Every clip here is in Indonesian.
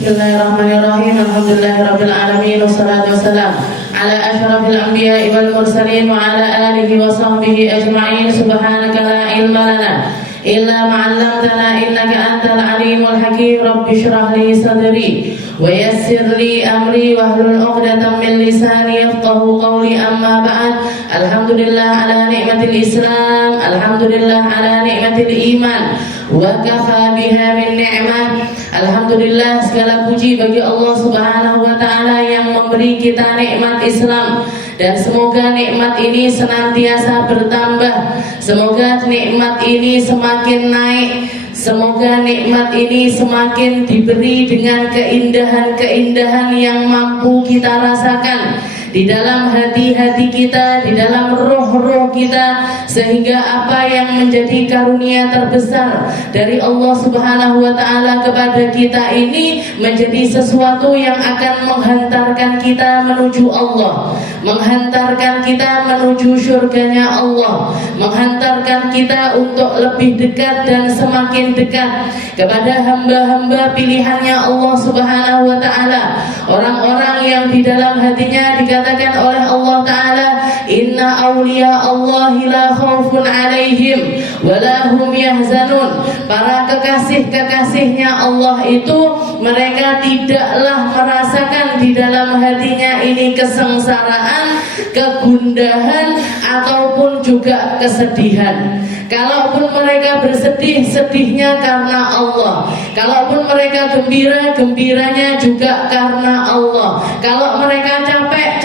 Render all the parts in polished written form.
Bismillahirrahmanirrahim. Alhamdulillahirabbil alamin wassalatu wassalam ala asyrafil anbiya'i wal mursalin wa ala alihi wa sahbihi ajma'in. Subhanaka la ilma lana illa ma 'allamtana innaka antal alimul hakim. Rabbi shrah li sadri wa yassir li amri wahlul 'uqdatam min lisani yafqahu qawli. Amma ba'd. Alhamdulillah ala ni'matil Islam, alhamdulillah ala ni'matil iman, wa kafa biha min ni'mah. Alhamdulillah, segala puji bagi Allah Subhanahu wa ta'ala yang memberi kita nikmat Islam. Dan semoga nikmat ini senantiasa bertambah. Semoga nikmat ini semakin naik. Semoga nikmat ini semakin diberi dengan keindahan-keindahan yang mampu kita rasakan di dalam hati-hati kita, di dalam roh-roh kita, sehingga apa yang menjadi karunia terbesar dari Allah Subhanahu wa ta'ala kepada kita ini menjadi sesuatu yang akan menghantarkan kita menuju Allah, menghantarkan kita menuju surganya Allah, menghantarkan kita untuk lebih dekat dan semakin dekat kepada hamba-hamba pilihannya Allah Subhanahu wa ta'ala. Orang-orang yang di dalam hatinya dikatakan oleh Allah ta'ala, inna awliya Allahi la khawfun alaihim wa la hum yahzanun. Para kekasih-kekasihnya Allah itu, mereka tidaklah merasakan di dalam hatinya ini kesengsaraan, kegundahan, ataupun juga kesedihan. Kalaupun mereka bersedih, sedihnya karena Allah. Kalaupun mereka gembira, gembiranya juga karena Allah. Kalau mereka capek,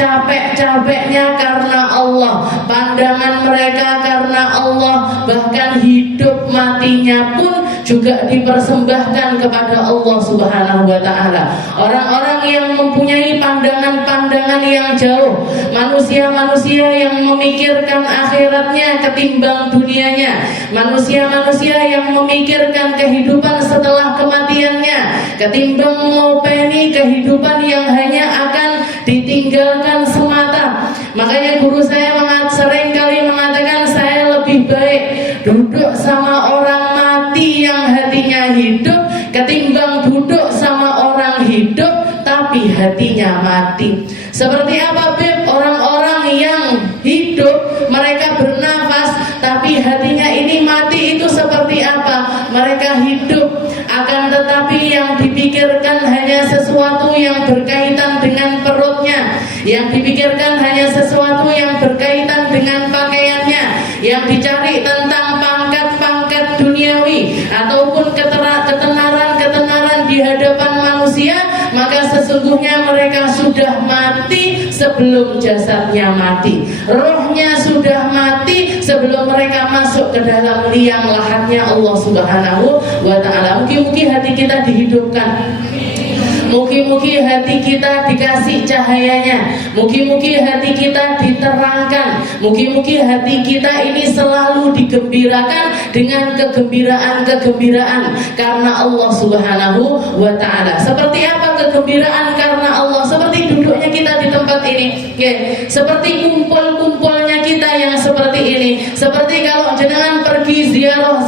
capeknya karena Allah. Pandangan mereka karena Allah. Bahkan hidup matinya pun juga dipersembahkan kepada Allah Subhanahu wa ta'ala. Orang-orang yang mempunyai pandangan-pandangan yang jauh, manusia-manusia yang memikirkan akhiratnya ketimbang dunianya, manusia-manusia yang memikirkan kehidupan setelah kematiannya ketimbang mengopeni kehidupan yang hanya akan ditinggalkan semata. Makanya guru saya sering kali mengatakan, saya lebih baik duduk sama orang mati yang hatinya hidup ketimbang duduk sama orang hidup tapi hatinya mati. Seperti apa, Beb? Orang-orang yang hidup, mereka bernafas tapi hatinya ini mati, itu seperti apa? Mereka hidup, akan tetapi yang dipikirkan hanya sesuatu yang berkaitan dengan perutnya, yang dipikirkan hanya sesuatu yang berkaitan dengan pakaiannya, yang dicari tentang pangkat-pangkat duniawi ataupun ketenaran di hadapan manusia. Maka sesungguhnya mereka sudah mati sebelum jasadnya mati. Rohnya sudah mati sebelum mereka masuk ke dalam liang lahatnya Allah Subhanahu wa ta'ala. Mungkin hati kita dihidupkan, mungkin hati kita dikasih cahayanya, mungkin hati kita diterangkan, mungkin hati kita ini selalu digembirakan dengan kegembiraan karena Allah Subhanahu wa ta'ala. Seperti apa kegembiraan karena Allah? Seperti duduknya kita di tempat ini, seperti kumpul-kumpulnya kita yang seperti ini, seperti kalau jenengan pergi ziarah,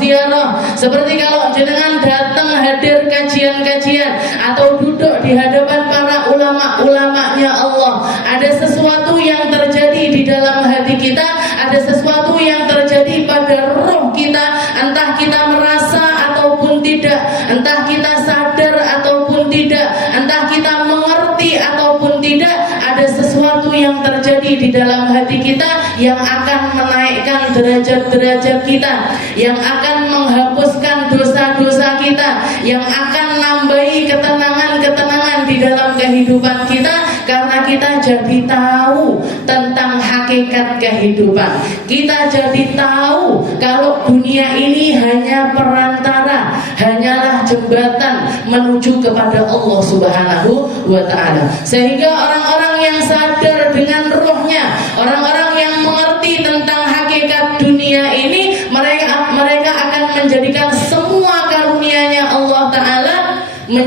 seperti kalau jenengan datang hadir kajian-kajian atau duduk di hadapan para ulama-ulamanya Allah. Ada sesuatu yang terjadi di dalam hati kita, ada sesuatu yang terjadi pada roh kita, entah kita merasa ataupun tidak, entah kita sadar ataupun tidak, entah kita mengerti ataupun tidak. Ada sesuatu yang terjadi di dalam hati kita yang akan menaikkan derajat-derajat kita, yang akan menghapuskan dosa-dosa kita, yang akan nambahi ketenangan-ketenangan di dalam kehidupan kita, karena kita jadi tahu tentang hakikat kehidupan. Kita jadi tahu kalau dunia ini hanya perantara, hanyalah jembatan menuju kepada Allah Subhanahu wa ta'ala. Sehingga orang-orang yang sadar dengan rohnya, orang-orang yang mengerti tentang hakikat dunia ini, mereka akan menjadikan semua karunia-Nya Allah Ta'ala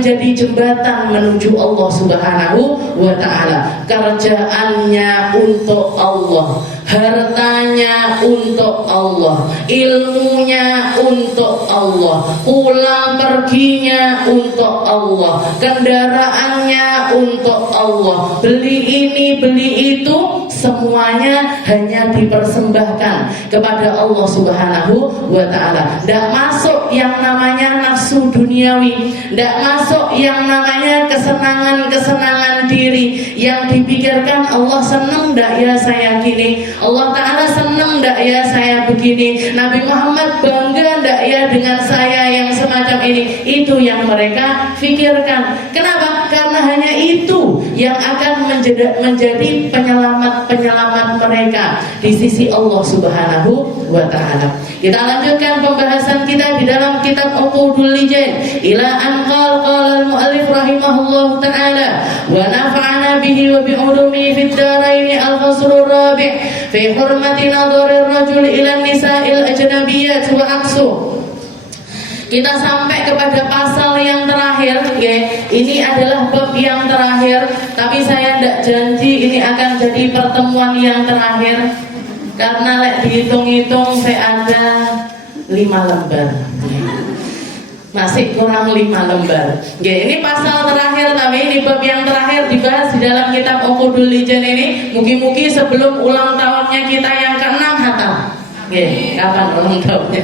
menjadi jembatan menuju Allah Subhanahu wa Ta'ala. Kerjaannya untuk Allah, hartanya untuk Allah, ilmunya untuk Allah, pulang perginya untuk Allah, kendaraannya untuk Allah, beli ini beli itu, semuanya hanya dipersembahkan kepada Allah Subhanahu wa Ta'ala. Tidak masuk yang namanya nafsu duniawi, tidak masuk yang namanya kesenangan-kesenangan diri yang dipikirkan Allah senang tidak ya saya gini, Allah Ta'ala senang tidak ya saya begini, Nabi Muhammad bangga tidak ya dengan saya yang semacam ini. Itu yang mereka pikirkan. Kenapa? Karena hanya itu yang akan menjadi penyelamat mereka di sisi Allah Subhanahu wa Ta'ala. Kita lanjutkan pembahasan kita di dalam kitab Uqudul Lijan ila an qala al-muallif rahimahullahu ta'ala wa nafa'ana bihi wa bi'ulumi fid darain al-fasl ar-rabi' fi hurmati nadhari ar-rajul ila an-nisa'il ajnabiyyat wa aqsu. Kita sampai kepada pasal yang terakhir, ya. Ini adalah bab yang terakhir, tapi saya tidak janji ini akan jadi pertemuan yang terakhir, karena dihitung-hitung saya ada 5 lembar, masih kurang 5 lembar. Ya, ini pasal terakhir, tapi ini bab yang terakhir dibahas di dalam kitab Uqudul Lijan ini. Mugi-mugi sebelum ulang tahunnya kita yang ke-6 hatam. Ya, kapan ulang tahunnya?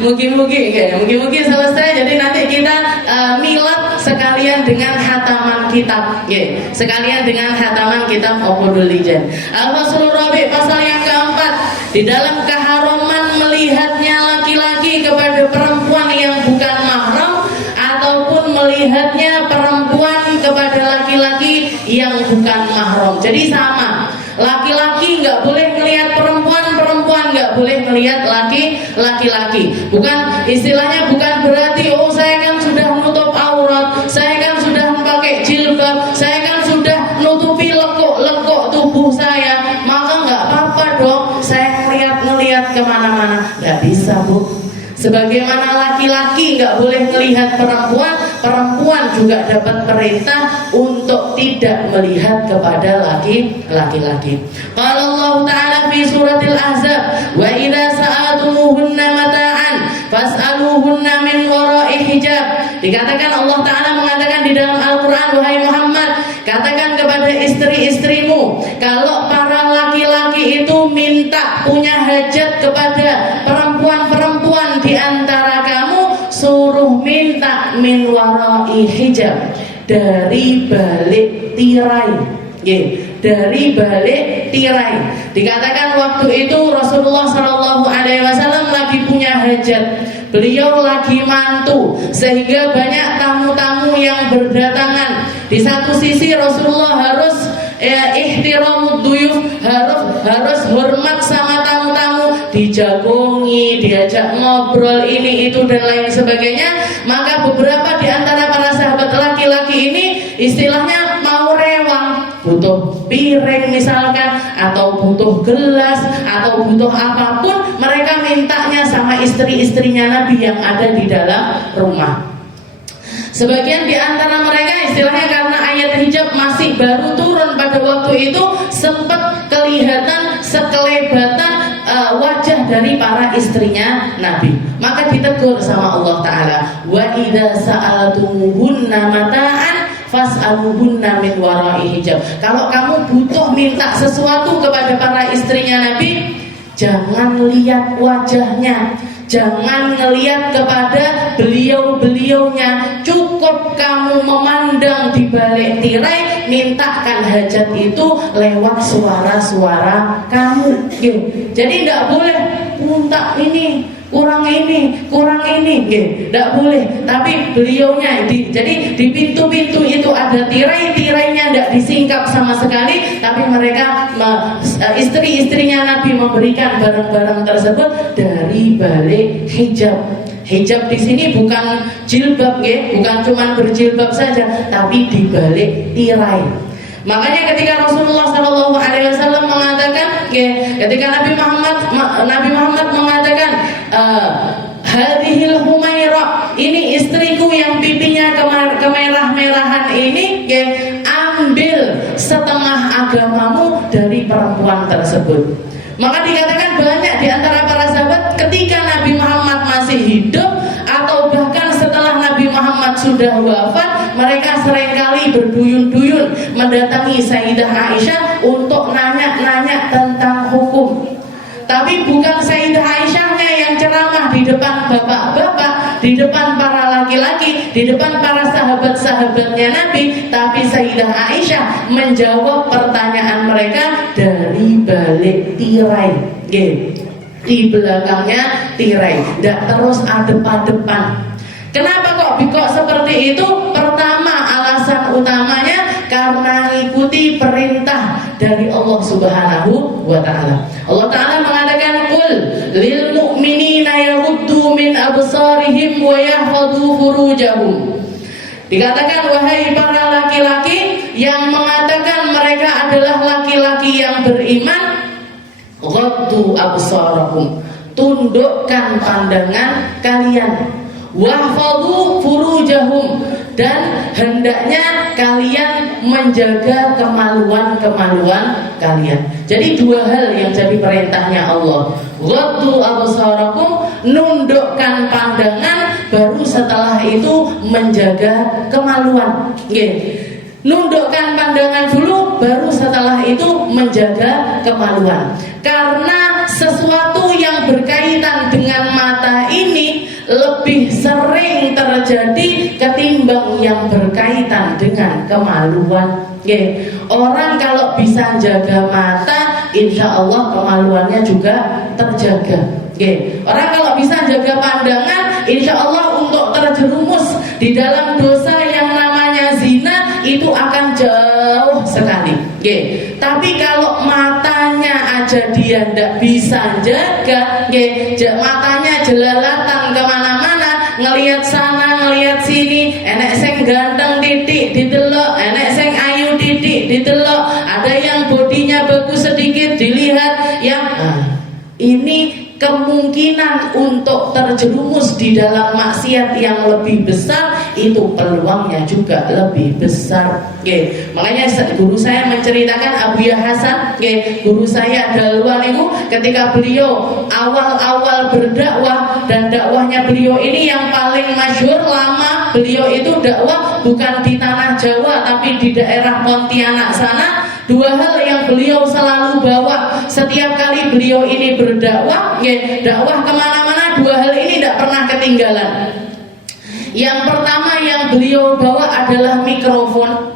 Mugi-mugi selesai. Jadi nanti kita milad sekalian dengan hataman kitab, sekalian dengan hataman kitab Uqudul Lijan. Al-Faslur Rabi', pasal yang keempat, di dalam keharaman melihatnya laki-laki kepada perempuan yang bukan mahram, ataupun melihatnya perempuan kepada laki-laki yang bukan mahram. Jadi sama, laki-laki nggak boleh melihat perempuan, perempuan nggak boleh melihat laki-laki. Bukan, istilahnya bukan berarti oh saya kan sudah menutup aurat, saya kan sudah memakai jilbab, saya kan sudah nutupi lekuk tubuh saya, maka nggak apa-apa dong saya ngelihat kemana-mana. Nggak bisa, Bu. Sebagaimana laki-laki nggak boleh melihat perempuan, perempuan juga dapat perintah untuk tidak melihat kepada laki-laki. Qala Allah Ta'ala fi suratil Ahzab, wa idza sa'altumuhunna mata'an fas'aluhunna min wara'i hijab. Dikatakan Allah Ta'ala mengatakan di dalam Al-Quran, wahai Muhammad, katakan kepada istri-istrimu, kalau para laki-laki itu minta punya hajat kepada perempuan-perempuan di antara kamu, suruh minta min wara'i hijab, dari balik tirai. Dari balik tirai. Dikatakan waktu itu Rasulullah SAW lagi punya hajat, beliau lagi mantu, sehingga banyak tamu-tamu yang berdatangan. Di satu sisi Rasulullah harus ihtiramud duyuf, harus hormat sama tamu-tamu, dijagongi, diajak ngobrol ini itu dan lain sebagainya. Maka beberapa di antara para sahabat laki-laki ini istilahnya mau rewang, butuh piring misalkan, atau butuh gelas, atau butuh apapun, mereka mintanya sama istri-istrinya Nabi yang ada di dalam rumah. Sebagian di antara mereka istilahnya karena ayat hijab masih baru turun pada waktu itu, sempat kelihatan sekelebatan wajah dari para istrinya Nabi. Maka ditegur sama Allah Ta'ala, wa idza sa'altumuhunna mata'an fas'aluhunna min wara'i hijab. Kalau kamu butuh minta sesuatu kepada para istrinya Nabi, jangan lihat wajahnya, jangan ngelihat kepada beliau-beliaunya, cukup kamu memandang di balik tirai, mintakan hajat itu lewat suara-suara kamu. Jadi tidak boleh minta ini, kurang ini, tidak boleh. Tapi beliaunya, jadi di pintu-pintu itu ada tirai-tirainya, tidak disingkap sama sekali. Tapi mereka, istri-istrinya Nabi memberikan barang-barang tersebut dari balik hijab. Hijab di sini bukan jilbab, bukan cuma berjilbab saja, tapi di balik tirai. Makanya ketika Rasulullah SAW mengatakan, ketika Nabi Muhammad mengatakan hadhil humairah, ini istriku yang pipinya kemerah-merahan ini, ambil setengah agamamu dari perempuan tersebut. Maka dikatakan banyak di antara para sahabat ketika Nabi Muhammad masih hidup atau bahkan setelah Nabi Muhammad sudah wafat, mereka seringkali berduyun-duyun mendatangi Sayyidah Aisyah untuk nanya-nanya tentang hukum. Tapi bukan Sayyidah Aisyahnya yang ceramah di depan bapak-bapak, di depan para laki-laki, di depan para sahabat-sahabatnya Nabi, tapi Sayyidah Aisyah menjawab pertanyaan mereka dari balik tirai, di belakangnya tirai, tidak terus adep-adepan. Kenapa kok seperti itu? Pertama, alasan utamanya karena mengikuti perintah dari Allah Subhanahu wa taala. Allah taala mengatakan, "Qul lil mu'minina yaghuddu min absarihim wa yahfadhu furujahum." Dikatakan, wahai para laki-laki yang mengatakan mereka adalah laki-laki yang beriman, ghaddu absarahum, tundukkan pandangan kalian, wahfadhu furujahum, dan hendaknya kalian menjaga kemaluan-kemaluan kalian. Jadi dua hal yang jadi perintahnya Allah. Ghaddu absarakum, nundukkan pandangan, baru setelah itu menjaga kemaluan. Nundukkan pandangan dulu, baru setelah itu menjaga kemaluan. Karena sesuatu yang berkaitan dengan mata ini lebih sering terjadi ketimbang yang berkaitan dengan kemaluan. Orang kalau bisa jaga mata, insya Allah kemaluannya juga terjaga. Orang kalau bisa jaga pandangan, insya Allah untuk terjerumus di dalam dosa yang namanya zina itu akan jauh sekali. Tapi kalau matanya aja dia tidak bisa jaga, matanya jelalatan kemana-mana, ngelihat sana ngelihat sini, enek sing ganteng titik didelok, enek sing ayu titik didelok, ada yang bodinya bagus sedikit dilihat, yang ini kemungkinan untuk terjerumus di dalam maksiat yang lebih besar, itu peluangnya juga lebih besar. Makanya guru saya menceritakan, Abu Hasan, guru saya dahuluan itu, ketika beliau awal-awal berdakwah, dan dakwahnya beliau ini yang paling masyhur lama, beliau itu dakwah bukan di tanah Jawa tapi di daerah Pontianak sana. Dua hal yang beliau selalu bawa setiap kali beliau ini berdakwah, dakwah kemana-mana, dua hal ini tidak pernah ketinggalan. Yang pertama yang beliau bawa adalah mikrofon,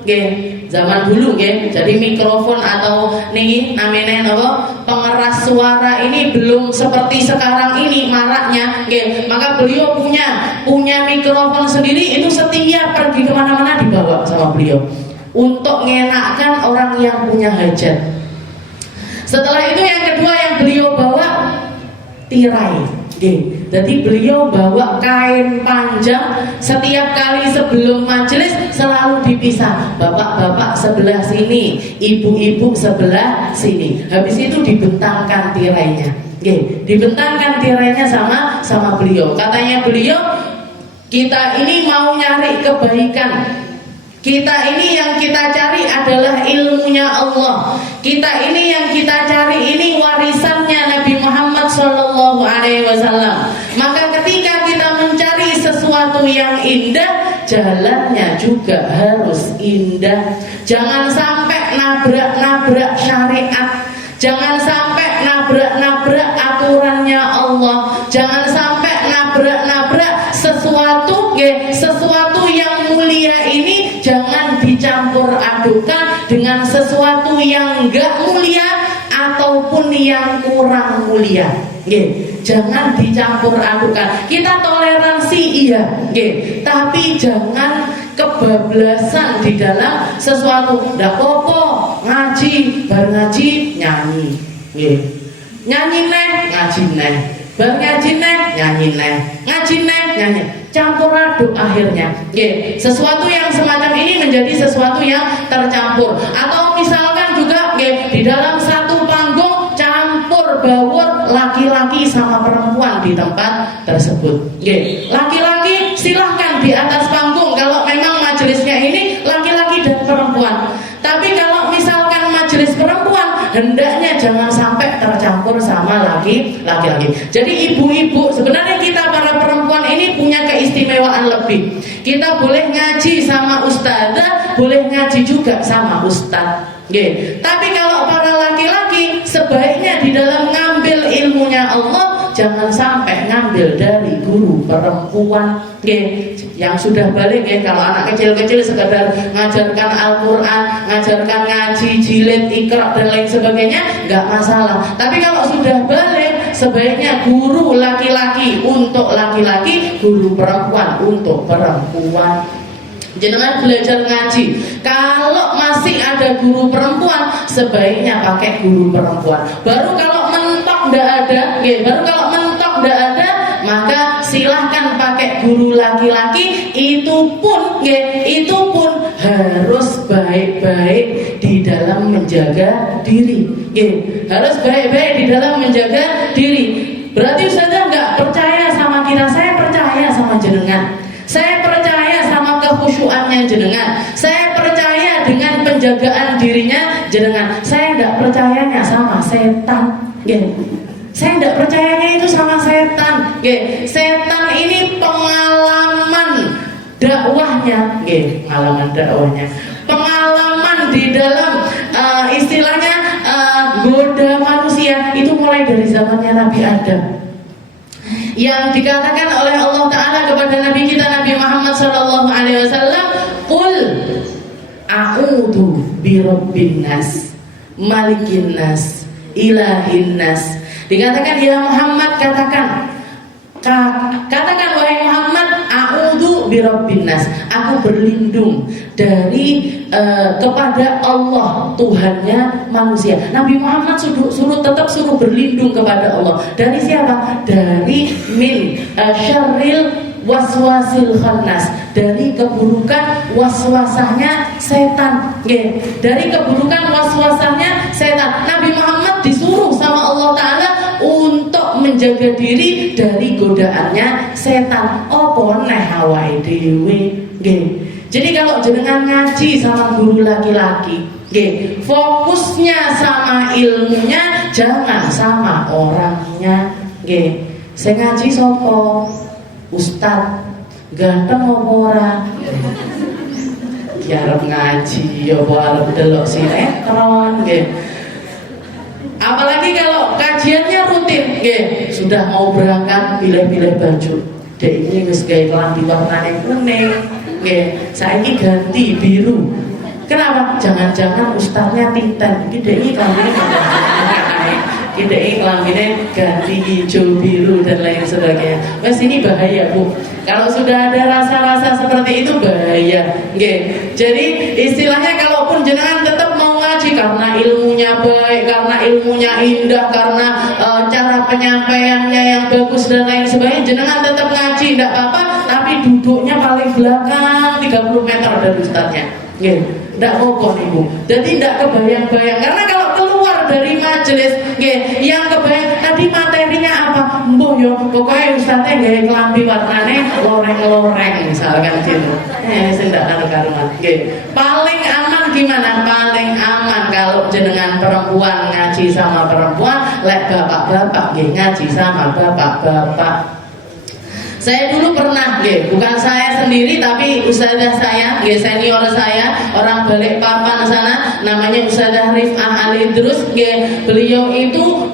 zaman dulu, jadi mikrofon atau nih namanya apa, pengeras suara ini belum seperti sekarang ini maraknya, maka beliau punya mikrofon sendiri, itu setiap pergi kemana-mana dibawa sama beliau untuk mengenakkan orang yang punya hajat. Setelah itu yang kedua yang beliau bawa tirai. Jadi beliau bawa kain panjang, setiap kali sebelum majelis selalu dipisah. Bapak-bapak sebelah sini, ibu-ibu sebelah sini. Habis itu dibentangkan tirainya. Dibentangkan tirainya sama beliau. Katanya beliau, kita ini mau nyari kebaikan. Kita ini yang kita cari adalah ilmunya Allah. Kita ini yang kita cari ini warisannya Nabi Muhammad SAW. Maka ketika kita mencari sesuatu yang indah, jalannya juga harus indah. Jangan sampai nabrak-nabrak syariat. Jangan sampai nabrak-nabrak aturannya Allah. Jangan sampai nabrak-nabrak sesuatu yang mulia ini jangan dicampur adukan dengan sesuatu yang enggak mulia ataupun yang kurang mulia. Jangan dicampur adukan. Kita toleransi iya, tapi jangan kebablasan di dalam sesuatu. Ndak apa-apa ngaji, bar ngaji nyanyi. Nyanyi neh, ngaji neh. Bar ngaji neh, nyanyi neh. Ngaji neh, nyanyi. Campur aduk akhirnya. Sesuatu yang semacam ini menjadi sesuatu yang tercampur. Atau misalkan juga di dalam satu panggung campur baur laki-laki sama perempuan di tempat tersebut. Laki-laki silahkan di atas panggung kalau memang majelisnya ini laki-laki dan perempuan. Tapi kalau misalkan majelis perempuan, hendaknya jangan sampai tercampur sama laki-laki. Jadi ibu-ibu, sebenarnya kita para perempuan ini punya keistimewaan lebih. Kita boleh ngaji sama ustazah, boleh ngaji juga sama ustaz. Tapi kalau para laki-laki, sebaiknya di dalam ngambil ilmunya Allah, jangan sampai ngambil dari guru perempuan. Yang sudah balik, kalau anak kecil-kecil sekedar ngajarkan Al-Quran, ngajarkan ngaji, jilid, iqra dan lain sebagainya, nggak masalah. Tapi kalau sudah balik, sebaiknya guru laki-laki untuk laki-laki, guru perempuan untuk perempuan. Jangan belajar ngaji. Kalau masih ada guru perempuan, sebaiknya pakai guru perempuan. Baru kalau mentok nggak ada, maka silahkan pakai guru laki-laki. Itu pun harus baik-baik di dalam menjaga diri. Harus baik-baik di dalam menjaga diri. Berarti Ustazah nggak percaya sama kita. Saya percaya sama jenengan. Saya percaya sama kekhusyuannya jenengan. Saya percaya dengan penjagaan dirinya jenengan. Saya nggak percayanya sama setan. Saya tidak percayanya itu sama setan. Setan ini pengalaman dakwahnya, pengalaman di dalam istilahnya goda manusia itu mulai dari zamannya Nabi Adam. Yang dikatakan oleh Allah Ta'ala kepada Nabi kita Nabi Muhammad SAW, Qul a'udhu birabbin nas, malikin nas, ilahin nas. Dikatakan, ya Muhammad, katakan wahai Muhammad, a'udzu birabbin nas, aku berlindung dari kepada Allah, Tuhannya manusia. Nabi Muhammad tetap suruh berlindung kepada Allah. Dari siapa? Dari min syarril waswasil khannas, dari keburukan waswasahnya setan. Dari keburukan waswasahnya setan. Nabi Muhammad disuruh sama Allah Ta'ala untuk menjaga diri dari godaannya setan. Apa neh awake dhewe. Jadi kalau jenengan ngaji sama guru laki-laki, fokusnya sama ilmunya, jangan sama orangnya. Saya ngaji sopo? Ustad ganteng apa ora? Ya arep ngaji, ya arep delok sinetron. Apalagi kalau kajiannya rutin, sudah mau berangkat pilih-pilih baju. Dek ini wis gawe kelambi warnane kuning, saiki ganti biru. Kenapa? Jangan-jangan ustaznya Titan. Dek ini kelambine ganti hijau, biru dan lain sebagainya. Mas, ini bahaya, Bu. Kalau sudah ada rasa-rasa seperti itu bahaya. Jadi istilahnya kalaupun jenengan tetap mau ngaji karena ilmunya baik, karena ilmunya indah, karena cara penyampaiannya yang bagus dan lain sebagainya, jenengan tetap ngaji, tidak apa-apa. Tapi duduknya paling belakang 30 meter dari ustaznya. Tidak apa-apa nih, Bu. Jadi tidak kebayang-bayang. Karena kalau keluar dari majelis, yang kebayang tadi materinya apa? Mbuh yo, pokoknya ustaznya gawe kelambi warnane loreng-loreng misalkan gitu. Sendak karuan. Paling aman gimana? Paling aman kalau jenengan perempuan ngaji sama perempuan, lek bapak-bapak ngaji sama bapak-bapak. Saya dulu pernah, bukan saya sendiri tapi ustazah saya, senior saya, orang Balikpapan sana, namanya Ustazah Rif'ah Ali Drus. Beliau itu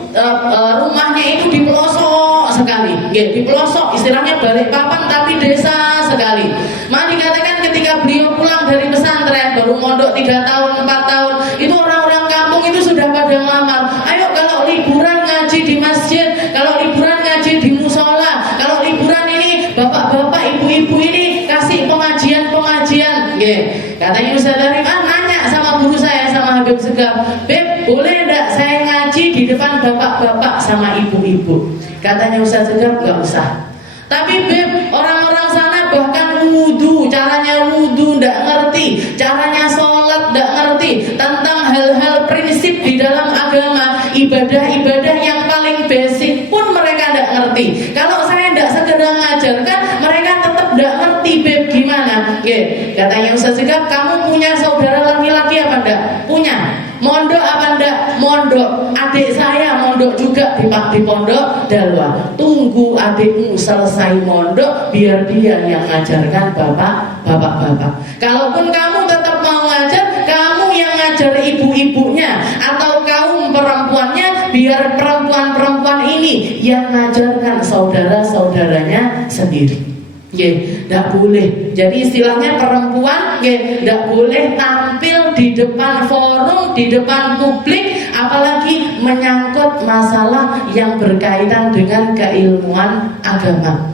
rumahnya itu di pelosok sekali, di pelosok, istilahnya Balikpapan tapi desa sekali. Maka dikatakan ketika beliau pulang dari pesantren, baru mondok 3 tahun, 4 tahun, itu orang-orang kampung itu sudah pada ngelamar. Ayo kalau liburan ngaji di masjid, kalau liburan ngaji di musola, kalau liburan ini bapak-bapak, ibu-ibu ini kasih pengajian. Katanya Ustazah Rif'ah nanya sama guru saya, sama Habib Segaf, Beb, boleh enggak saya ngaji di depan bapak-bapak sama ibu-ibu? Katanya Ustazah Segaf, enggak usah. Tapi Beb, orang-orang sana bahkan caranya wudhu enggak ngerti, caranya sholat enggak ngerti, tentang hal-hal prinsip di dalam agama, ibadah-ibadah yang paling basic pun mereka enggak ngerti. Kalau saya enggak segera ngajarkan, mereka tetap enggak ngerti. nggih. Katanya Ustaz Sigap, kamu punya saudara laki-laki apa enggak? Punya. Mondok apa enggak? Mondok. Adik saya mondok juga di pondok Dalwa. Tunggu adikmu selesai mondok biar dia yang ngajarkan bapak. Kalaupun kamu tetap mau ngajar, kamu yang ngajar ibu-ibunya atau kaum perempuannya, biar perempuan-perempuan ini yang ngajarkan saudara-saudaranya sendiri. Tidak boleh. Jadi istilahnya perempuan tidak boleh tampil di depan forum, di depan publik, apalagi menyangkut masalah yang berkaitan dengan keilmuan agama.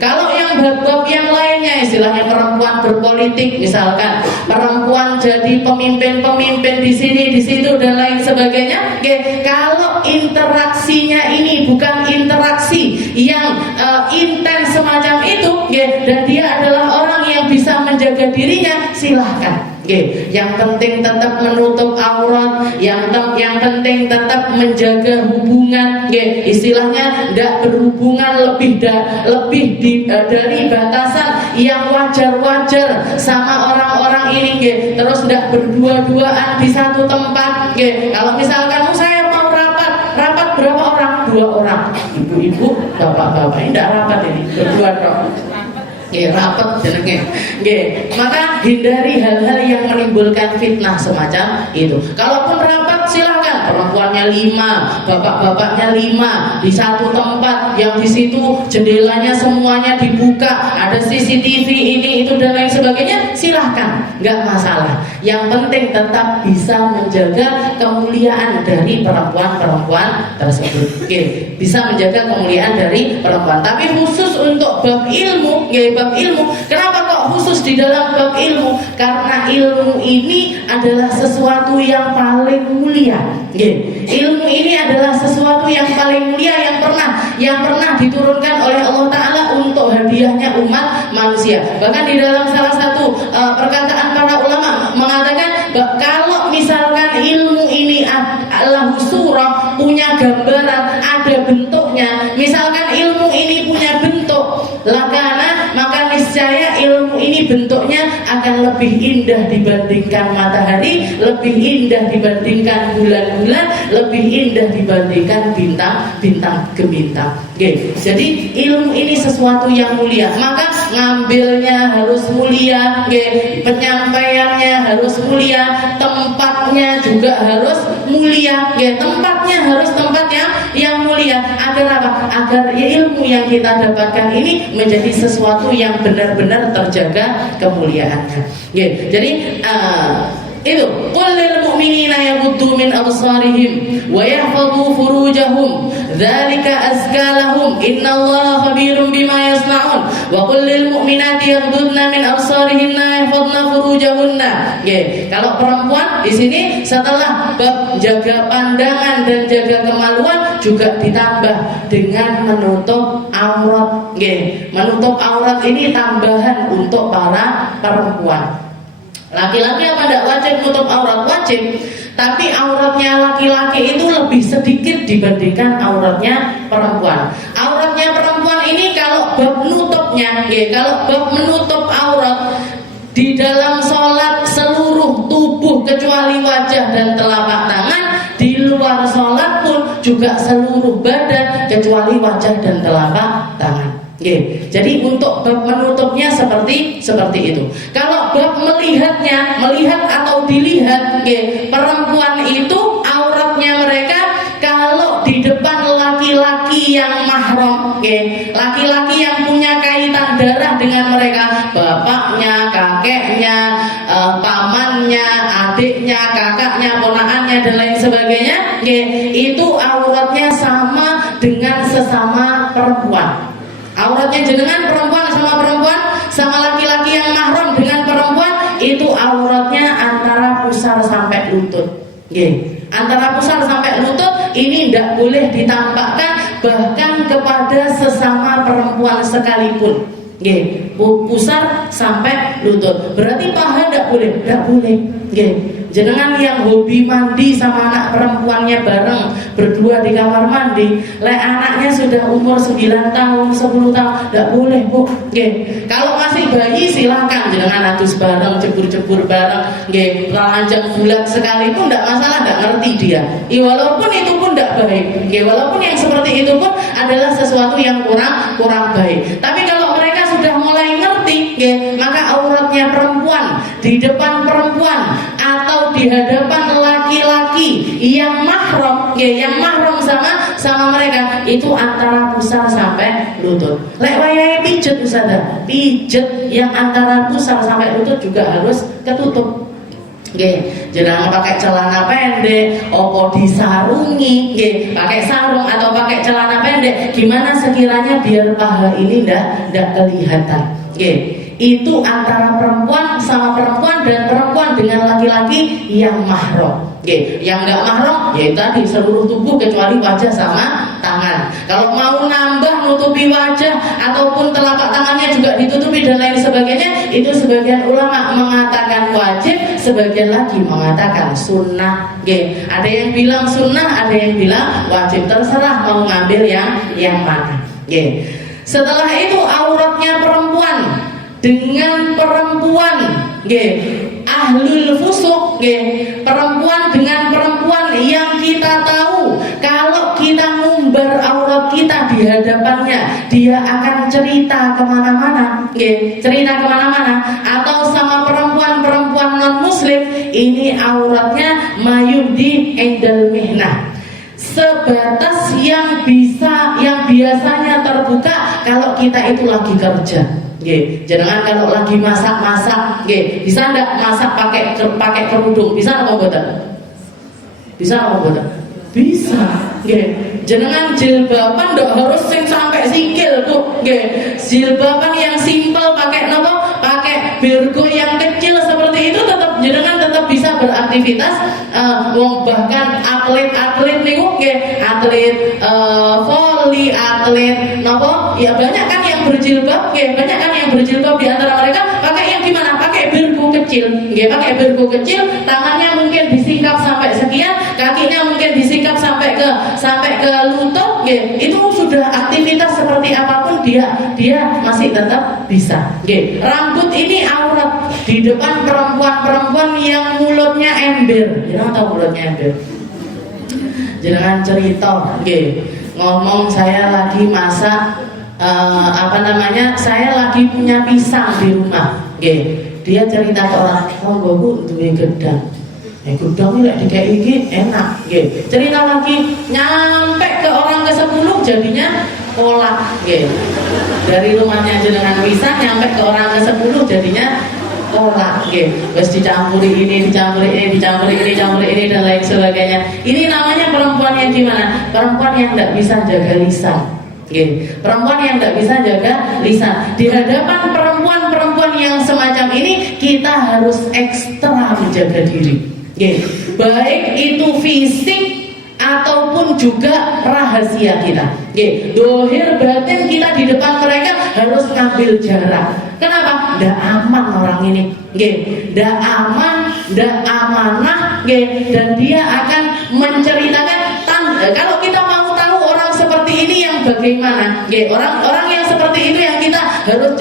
Kalau yang bab-bab yang lainnya, istilahnya perempuan berpolitik, misalkan perempuan jadi pemimpin-pemimpin di sini, di situ dan lain sebagainya. Kalau interaksinya ini bukan interaksi yang intens semacam itu, dan dia adalah orang yang bisa menjaga dirinya, silahkan. Yang penting tetap menutup aurat, yang penting tetap menjaga hubungan. Istilahnya tidak berhubungan lebih dari batasan yang wajar-wajar sama orang-orang ini. Terus tidak berdua-duaan di satu tempat. Kalau misalkan saya mau rapat berapa orang? 2 orang, ibu-ibu, bapak-bapak. Ini tidak rapat ini, berdua dong. Rapat jenenge. Maka hindari hal-hal yang menimbulkan fitnah semacam itu. Kalaupun rapat silakan, perempuannya 5, bapak-bapaknya 5 di satu tempat, yang di situ jendelanya semuanya dibuka, ada CCTV ini itu dan lain sebagainya, silahkan, nggak masalah. Yang penting tetap bisa menjaga kemuliaan dari perempuan-perempuan tersebut. Bisa menjaga kemuliaan dari perempuan. Tapi khusus untuk bab ilmu, bab ilmu. Kenapa kok khusus di dalam bab ilmu? Karena ilmu ini adalah sesuatu yang paling mulia. Ilmu ini adalah sesuatu yang paling mulia yang pernah diturunkan oleh Allah Ta'ala untuk hadiahnya umat manusia. Bahkan di dalam salah satu perkataan para ulama mengatakan, kalau misalkan ilmu ini adalah surah, punya gambaran, ada bentuknya, misalkan ilmu ini punya bentuk, maka niscaya ilmu ini bentuknya akan lebih indah dibandingkan matahari, lebih indah dibandingkan bulan-bulan, lebih indah dibandingkan bintang gemintang. Jadi ilmu ini sesuatu yang mulia, maka ngambilnya harus mulia, penyampaiannya harus mulia, tempatnya juga harus mulia. Tempatnya harus tempat yang mulia. Agar apa? Agar ilmu yang kita dapatkan ini menjadi sesuatu yang benar-benar terjaga kemuliaannya. Jadi itu qul lil mu'minina yaghuddu min absarihim wa yahfazu furujahum dzalika azka lahum innallaha khabirum bima yasnaun wa qul lil mu'minati yaghuddna min absarihinna yahfazna furujahunna. Kalau perempuan di sini setelah bab jaga pandangan dan jaga kemaluan juga ditambah dengan menutup aurat. Menutup aurat ini tambahan untuk para perempuan. Laki-laki apa tidak wajib menutup aurat? Wajib. Tapi auratnya laki-laki itu lebih sedikit dibandingkan auratnya perempuan. Auratnya perempuan ini kalau bab menutupnya, kalau bab menutup aurat di dalam sholat seluruh tubuh kecuali wajah dan telapak tangan, di luar sholat pun juga seluruh badan kecuali wajah dan telapak tangan. Jadi untuk bab menutupnya seperti itu. Kalau bab melihat atau dilihat, perempuan itu auratnya mereka kalau di depan laki-laki yang mahram, laki-laki yang punya kaitan darah dengan mereka, bapaknya, kakeknya, pamannya, adiknya, kakaknya, ponakannya dan lain sebagainya, itu auratnya sama dengan sesama perempuan. Auratnya jenengan perempuan sama laki-laki yang mahram dengan perempuan, itu auratnya antara pusar sampai lutut. Antara pusar sampai lutut ini tidak boleh ditampakkan bahkan kepada sesama perempuan sekalipun. Pusar sampai lutut. Berarti paha tidak Tidak boleh. Nggih. Jenengan yang hobi mandi sama anak perempuannya bareng berdua di kamar mandi, lek anaknya sudah umur 9 tahun, 10 tahun, tidak boleh, Bu. Nggih. Kalau masih bayi silakan jenengan adus bareng, jebur-jebur bareng, nggih. Telanjang bulat sekalipun tidak masalah, tidak ngerti dia. Walaupun itu pun tidak baik. Nggih, walaupun yang seperti itu pun adalah sesuatu yang kurang baik. Tapi kalau mereka sudah mulai ngerti, nggih, maka auratnya perempuan di depan perempuan atau di hadapan laki-laki yang mahram, yang mahram sama mereka itu antara pusar sampai lutut. Lek wayahe pijet Ustazah, pijet yang antara pusar sampai lutut juga harus ketutup. Nggih, jangan pakai celana pendek, opo disarungi, nggih, pakai sarung atau pakai celana pendek. Gimana sekiranya biar paha ini ndak kelihatan. Nggih. Itu antara perempuan sama perempuan dan perempuan dengan laki-laki yang mahram. Yang nggak mahram, ya tadi seluruh tubuh kecuali wajah sama tangan. Kalau mau nambah nutupi wajah ataupun telapak tangannya juga ditutupi dan lain sebagainya, itu sebagian ulama mengatakan wajib, sebagian lagi mengatakan sunnah. Ada yang bilang sunnah, ada yang bilang wajib, terserah mau ngambil yang mana. Setelah itu auratnya perempuan dengan perempuan, ahlul fusuk, perempuan dengan perempuan yang kita tahu kalau kita ngumbar aurat kita di hadapannya, dia akan cerita kemana-mana, cerita kemana-mana. Atau sama perempuan non muslim, ini auratnya mayudi endal mihnah, sebatas yang biasanya terbuka kalau kita itu lagi kerja. Jangan kalau lagi masak, bisa enggak masak pakai kerudung? Bisa apa enggak? Bisa apa enggak? Bisa. Jangan jilbaban enggak harus sampai sikil, Bu. Jilbaban yang simpel pakai napa? Pakai bergo yang kecil seperti itu tetap bisa beraktivitas. Bahkan atlet niku atlet voli, atlet napa? Ya banyak kan yang berjilbab, banyak kan yang berjilbab di antara mereka pakai yang gimana? Pakai bergo kecil, pakai bergo kecil, tangannya mungkin disingkap sampai sekian, kakinya mungkin disingkap sampai ke lutut, itu sudah aktivitas seperti apapun dia masih tetap bisa. Rambut ini aurat di depan perempuan yang mulutnya ember. Jangan tahu mulutnya ember. Jangan cerita, ngomong saya lagi masak. Saya lagi punya pisang di rumah. Dia cerita ke orang, "Monggo duwe gedang." Gedang ini dikai iki enak. Cerita lagi, nyampe ke orang ke-10 jadinya kolak. Dari rumahnya jenengan pisang nyampe ke orang ke-10 jadinya kolak. Terus dicampuri ini dan lain sebagainya. Ini namanya perempuan yang gimana? Perempuan yang tidak bisa jaga lisan. Perempuan yang tidak bisa jaga lisan. Di hadapan perempuan yang semacam ini, kita harus ekstra menjaga diri. Baik itu fisik ataupun juga rahasia kita. Dohir batin kita di depan mereka harus ngambil jarak. Kenapa? Tidak aman orang ini. Tidak aman, tidak amanah. Dan dia akan menceritakan kalau kita mau tahu orang seperti ini yang bagaimana, orang yang seperti itu yang kita harus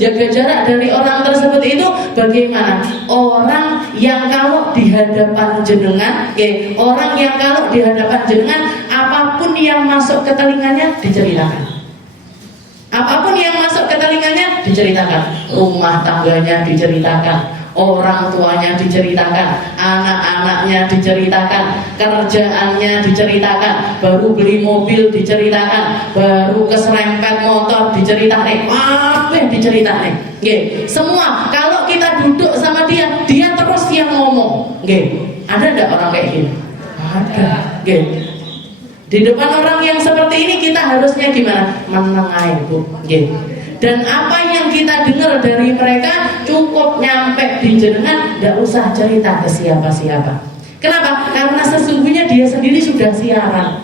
jaga jarak dari orang tersebut itu bagaimana? Orang yang kalau di hadapan jenengan, orang yang kalau di hadapan jenengan apapun yang masuk ke telinganya diceritakan. Apapun yang masuk ke telinganya diceritakan. Rumah tangganya diceritakan, orang tuanya diceritakan, anak-anaknya diceritakan, kerjaannya diceritakan, baru beli mobil diceritakan, baru keserempet motor diceritakan, apa diceritakan. Semua. Kalau kita duduk sama dia terus yang ngomong. Ada enggak orang kayak gini? Ada. Di depan orang yang seperti ini kita harusnya gimana? Menengahi, Bu. Dan apa yang kita dengar dari mereka cukup nyampe di jenengan, tidak usah cerita ke siapa-siapa. Kenapa? Karena sesungguhnya dia sendiri sudah siaran.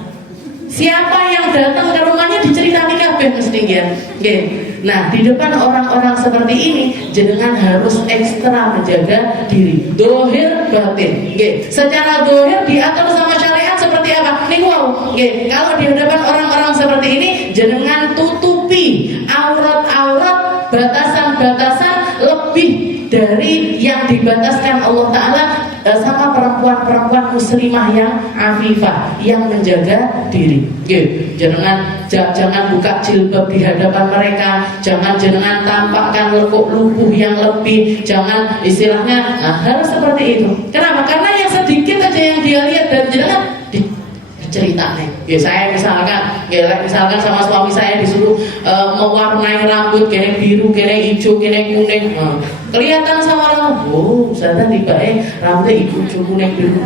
Siapa yang datang ke rumahnya diceritani kabeh mesti nggih. Nah, di depan orang-orang seperti ini jenengan harus ekstra menjaga diri, dohir batin. Secara dohir diatur sama syariat seperti apa? Nih wow. Kalau di hadapan orang-orang seperti ini jenengan tutupi aurat-aurat, batasan-batasan lebih dari yang dibataskan Allah Ta'ala sama perempuan-perempuan muslimah yang afifah, yang menjaga diri. Jangan buka jilbab di hadapan mereka, jangan tampakkan lekuk lubuh yang lebih, jangan istilahnya harus seperti itu. Kenapa? Karena yang sedikit aja yang dia lihat dan jangan ceritanya. Saya misalkan sama suami saya disuruh mewarnai rambut kene biru, kene hijau, kene kuning. Kelihatan sama orang, saya tiba rambutnya hijau, kuning, biru.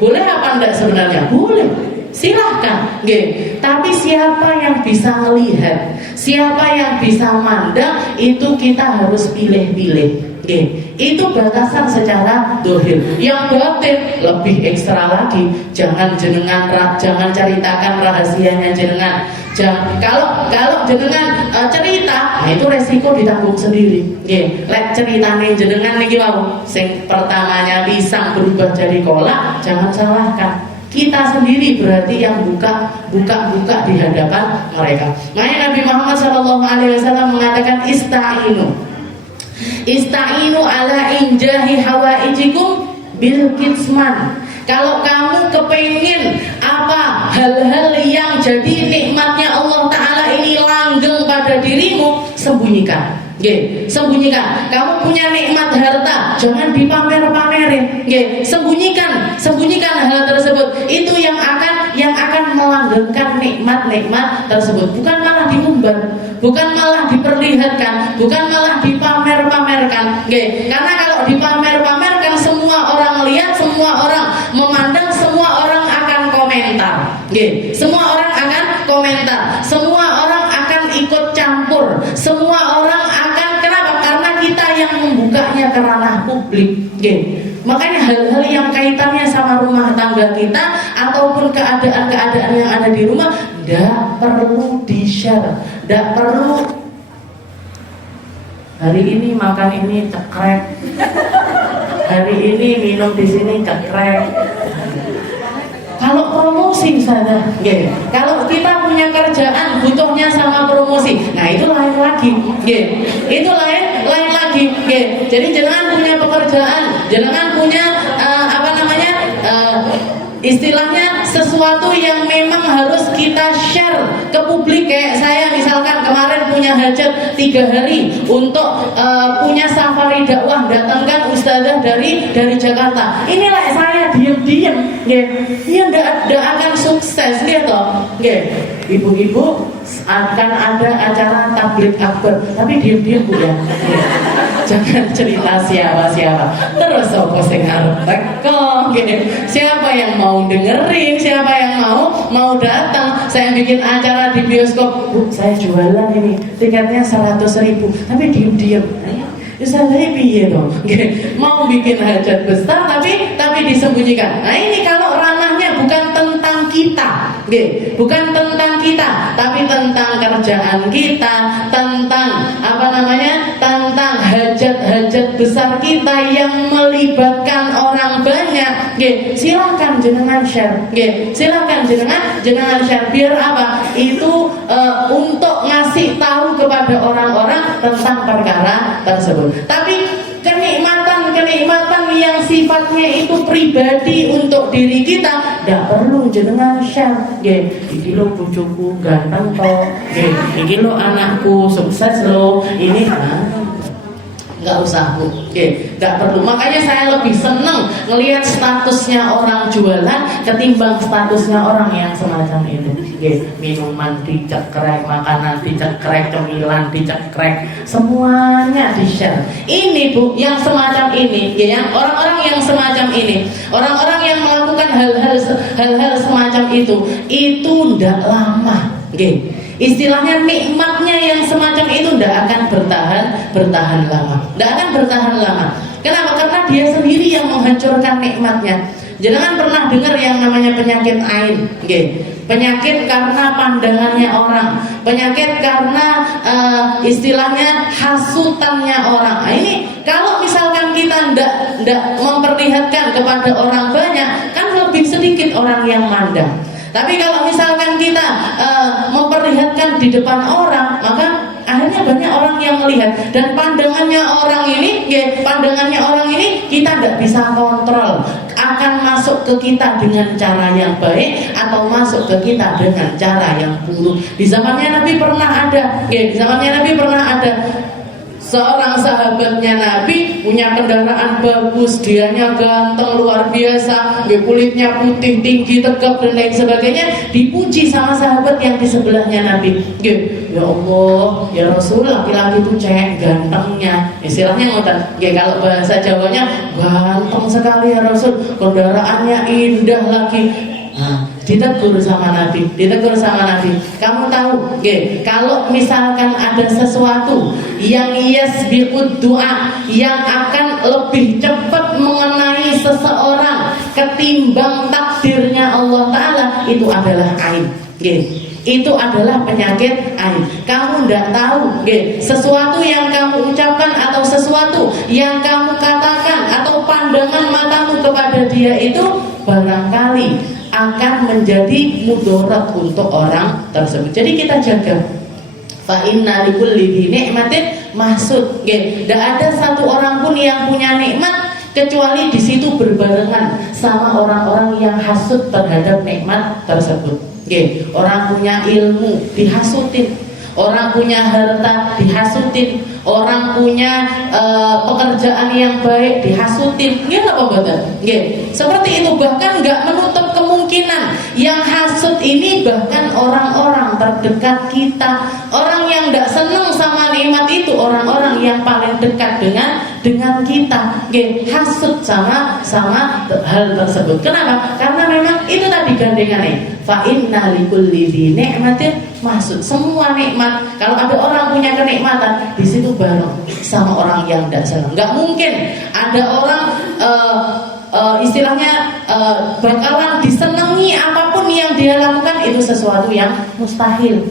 Boleh apa enggak sebenarnya? Boleh. Silahkan, tapi siapa yang bisa melihat, siapa yang bisa mandang, itu kita harus pilih-pilih. Itu batasan secara dohir. Yang batin lebih ekstra lagi. Jangan ceritakan rahasianya jenengan. Kalau jenengan cerita, itu resiko ditanggung sendiri. Lek ceritane jenengan niki wau, sing pertamanya pisang berubah jadi kolak, jangan salahkan. Kita sendiri berarti yang buka di hadapan mereka. Makanya Nabi Muhammad SAW mengatakan Ista'inu ala injahi hawaijikum bil kitman. Kalau kamu kepengin hal-hal yang jadi nikmatnya Allah Ta'ala ini langgeng pada dirimu, sembunyikan. Sembunyikan. Kamu punya nikmat harta, jangan dipamer-pamerin. Sembunyikan hal tersebut. Itu yang akan melanggengkan nikmat-nikmat tersebut. Bukan malah diumbar, bukan malah diperlihatkan, bukan malah dipamer-pamerkan. Karena kalau dipamer-pamerkan, semua orang lihat, semua orang memandang, semua orang akan komentar. Semua orang akan komentar, semua orang akan ikut campur, semua orang akan, kenapa? Karena kita yang membukanya ke ranah publik. Makanya hal-hal yang kaitannya sama rumah tangga kita ataupun keadaan-keadaan yang ada di rumah tidak perlu di-share, tidak perlu. Hari ini makan ini cekrek, hari ini minum di sini cekrek. Kalau promosi misalnya, kalau kita punya kerjaan butuhnya sama promosi, nah itu lain lagi, itu lain lagi. Jadi jangan punya pekerjaan, jangan punya istilahnya sesuatu yang memang harus kita share ke publik. Kayak saya misalkan kemarin punya hajat 3 hari untuk punya safari dakwah, datangkan ustazah dari Jakarta. Inilah saya diam-diam, dia tidak akan sukses gitu. Ibu-ibu akan ada acara tablik akbar, tapi diam-diam udah. Jangan cerita siapa-siapa. Terus sopo sing arep teko, siapa yang mau dengerin, siapa yang mau datang. Saya bikin acara di bioskop, Bu, saya jualan ini, tiketnya 100.000, tapi diam-diam. Saya piye dong? Mau bikin hajat besar tapi disembunyikan. Nah ini kalau ranahnya bukan tentang kita, bukan tentang kita, tapi tentang kerjaan kita, tentang tentang hajat-hajat besar kita yang melibatkan orang banyak. Silahkan jenengan share. Silahkan jenengan share. Biar apa? Itu untuk ngasih tahu kepada orang-orang tentang perkara tersebut. Tapi kenikmatan yang sifatnya itu pribadi untuk diri kita tidak perlu jenengan share. Iki lo bojoku ganteng toh, iki lo anakku sukses lo, ini nggak usah, Bu. Nggak perlu. Makanya saya lebih seneng ngelihat statusnya orang jualan ketimbang statusnya orang yang semacam itu. Minuman dicekrek, makanan dicekrek, cemilan dicekrek, semuanya di-share. Ini, Bu, yang semacam ini, yang orang-orang yang semacam ini, orang-orang yang melakukan hal-hal semacam itu tidak lama. Istilahnya nikmatnya yang semacam itu tidak akan bertahan lama. Tidak akan bertahan lama. Kenapa? Karena dia sendiri yang menghancurkan nikmatnya. Jangan pernah dengar yang namanya penyakit ain. penyakit karena pandangannya orang, penyakit karena istilahnya hasutannya orang. Nah, ini kalau misalkan kita ndak memperlihatkan kepada orang banyak, kan lebih sedikit orang yang mandang. Tapi kalau misalkan kita memperlihatkan di depan orang, maka akhirnya banyak orang yang melihat. Dan pandangannya orang ini kita tidak bisa kontrol, akan masuk ke kita dengan cara yang baik atau masuk ke kita dengan cara yang buruk. Di zamannya Nabi pernah ada seorang sahabatnya Nabi punya kendaraan bagus, dianya ganteng luar biasa, kulitnya putih, tinggi, tegap dan lain sebagainya, dipuji sama sahabat yang di sebelahnya Nabi. Ya Allah, ya Rasul, laki-laki itu cek gantengnya, istilahnya ngoten. Kalau bahasa Jawanya, ganteng sekali ya Rasul, kendaraannya indah lagi. Ditegur sama Nabi. Kamu tahu, kalau misalkan ada sesuatu yang yasbiqud du'a, yang akan lebih cepat mengenai seseorang ketimbang takdirnya Allah Ta'ala, itu adalah aib. Itu adalah penyakit aib. Kamu tidak tahu, sesuatu yang kamu ucapkan atau sesuatu yang kamu katakan atau pandangan matamu kepada dia itu barangkali akan menjadi mudarat untuk orang tersebut. Jadi kita jaga. Fa inna likulli ni'matin mahsud. Tidak ada satu orang pun yang punya nikmat kecuali di situ berbarengan sama orang-orang yang hasud terhadap nikmat tersebut. Orang punya ilmu dihasutin, orang punya harta dihasutin, orang punya pekerjaan yang baik dihasutin. Seperti itu. Bahkan nggak menutup kemungkinan yang hasud ini bahkan orang-orang terdekat kita, orang yang nggak seneng sama nikmat itu, orang-orang yang paling dekat dengan kita, hasud sama hal tersebut. Kenapa? Karena memang itu tadi gandengannya. Fa inna likulli ni'matin mahsud. Semua nikmat, kalau ada orang punya kenikmatan, di situ bareng sama orang yang tidak senang. Nggak mungkin ada orang istilahnya bakalan disenangi apapun yang dia lakukan, itu sesuatu yang mustahil.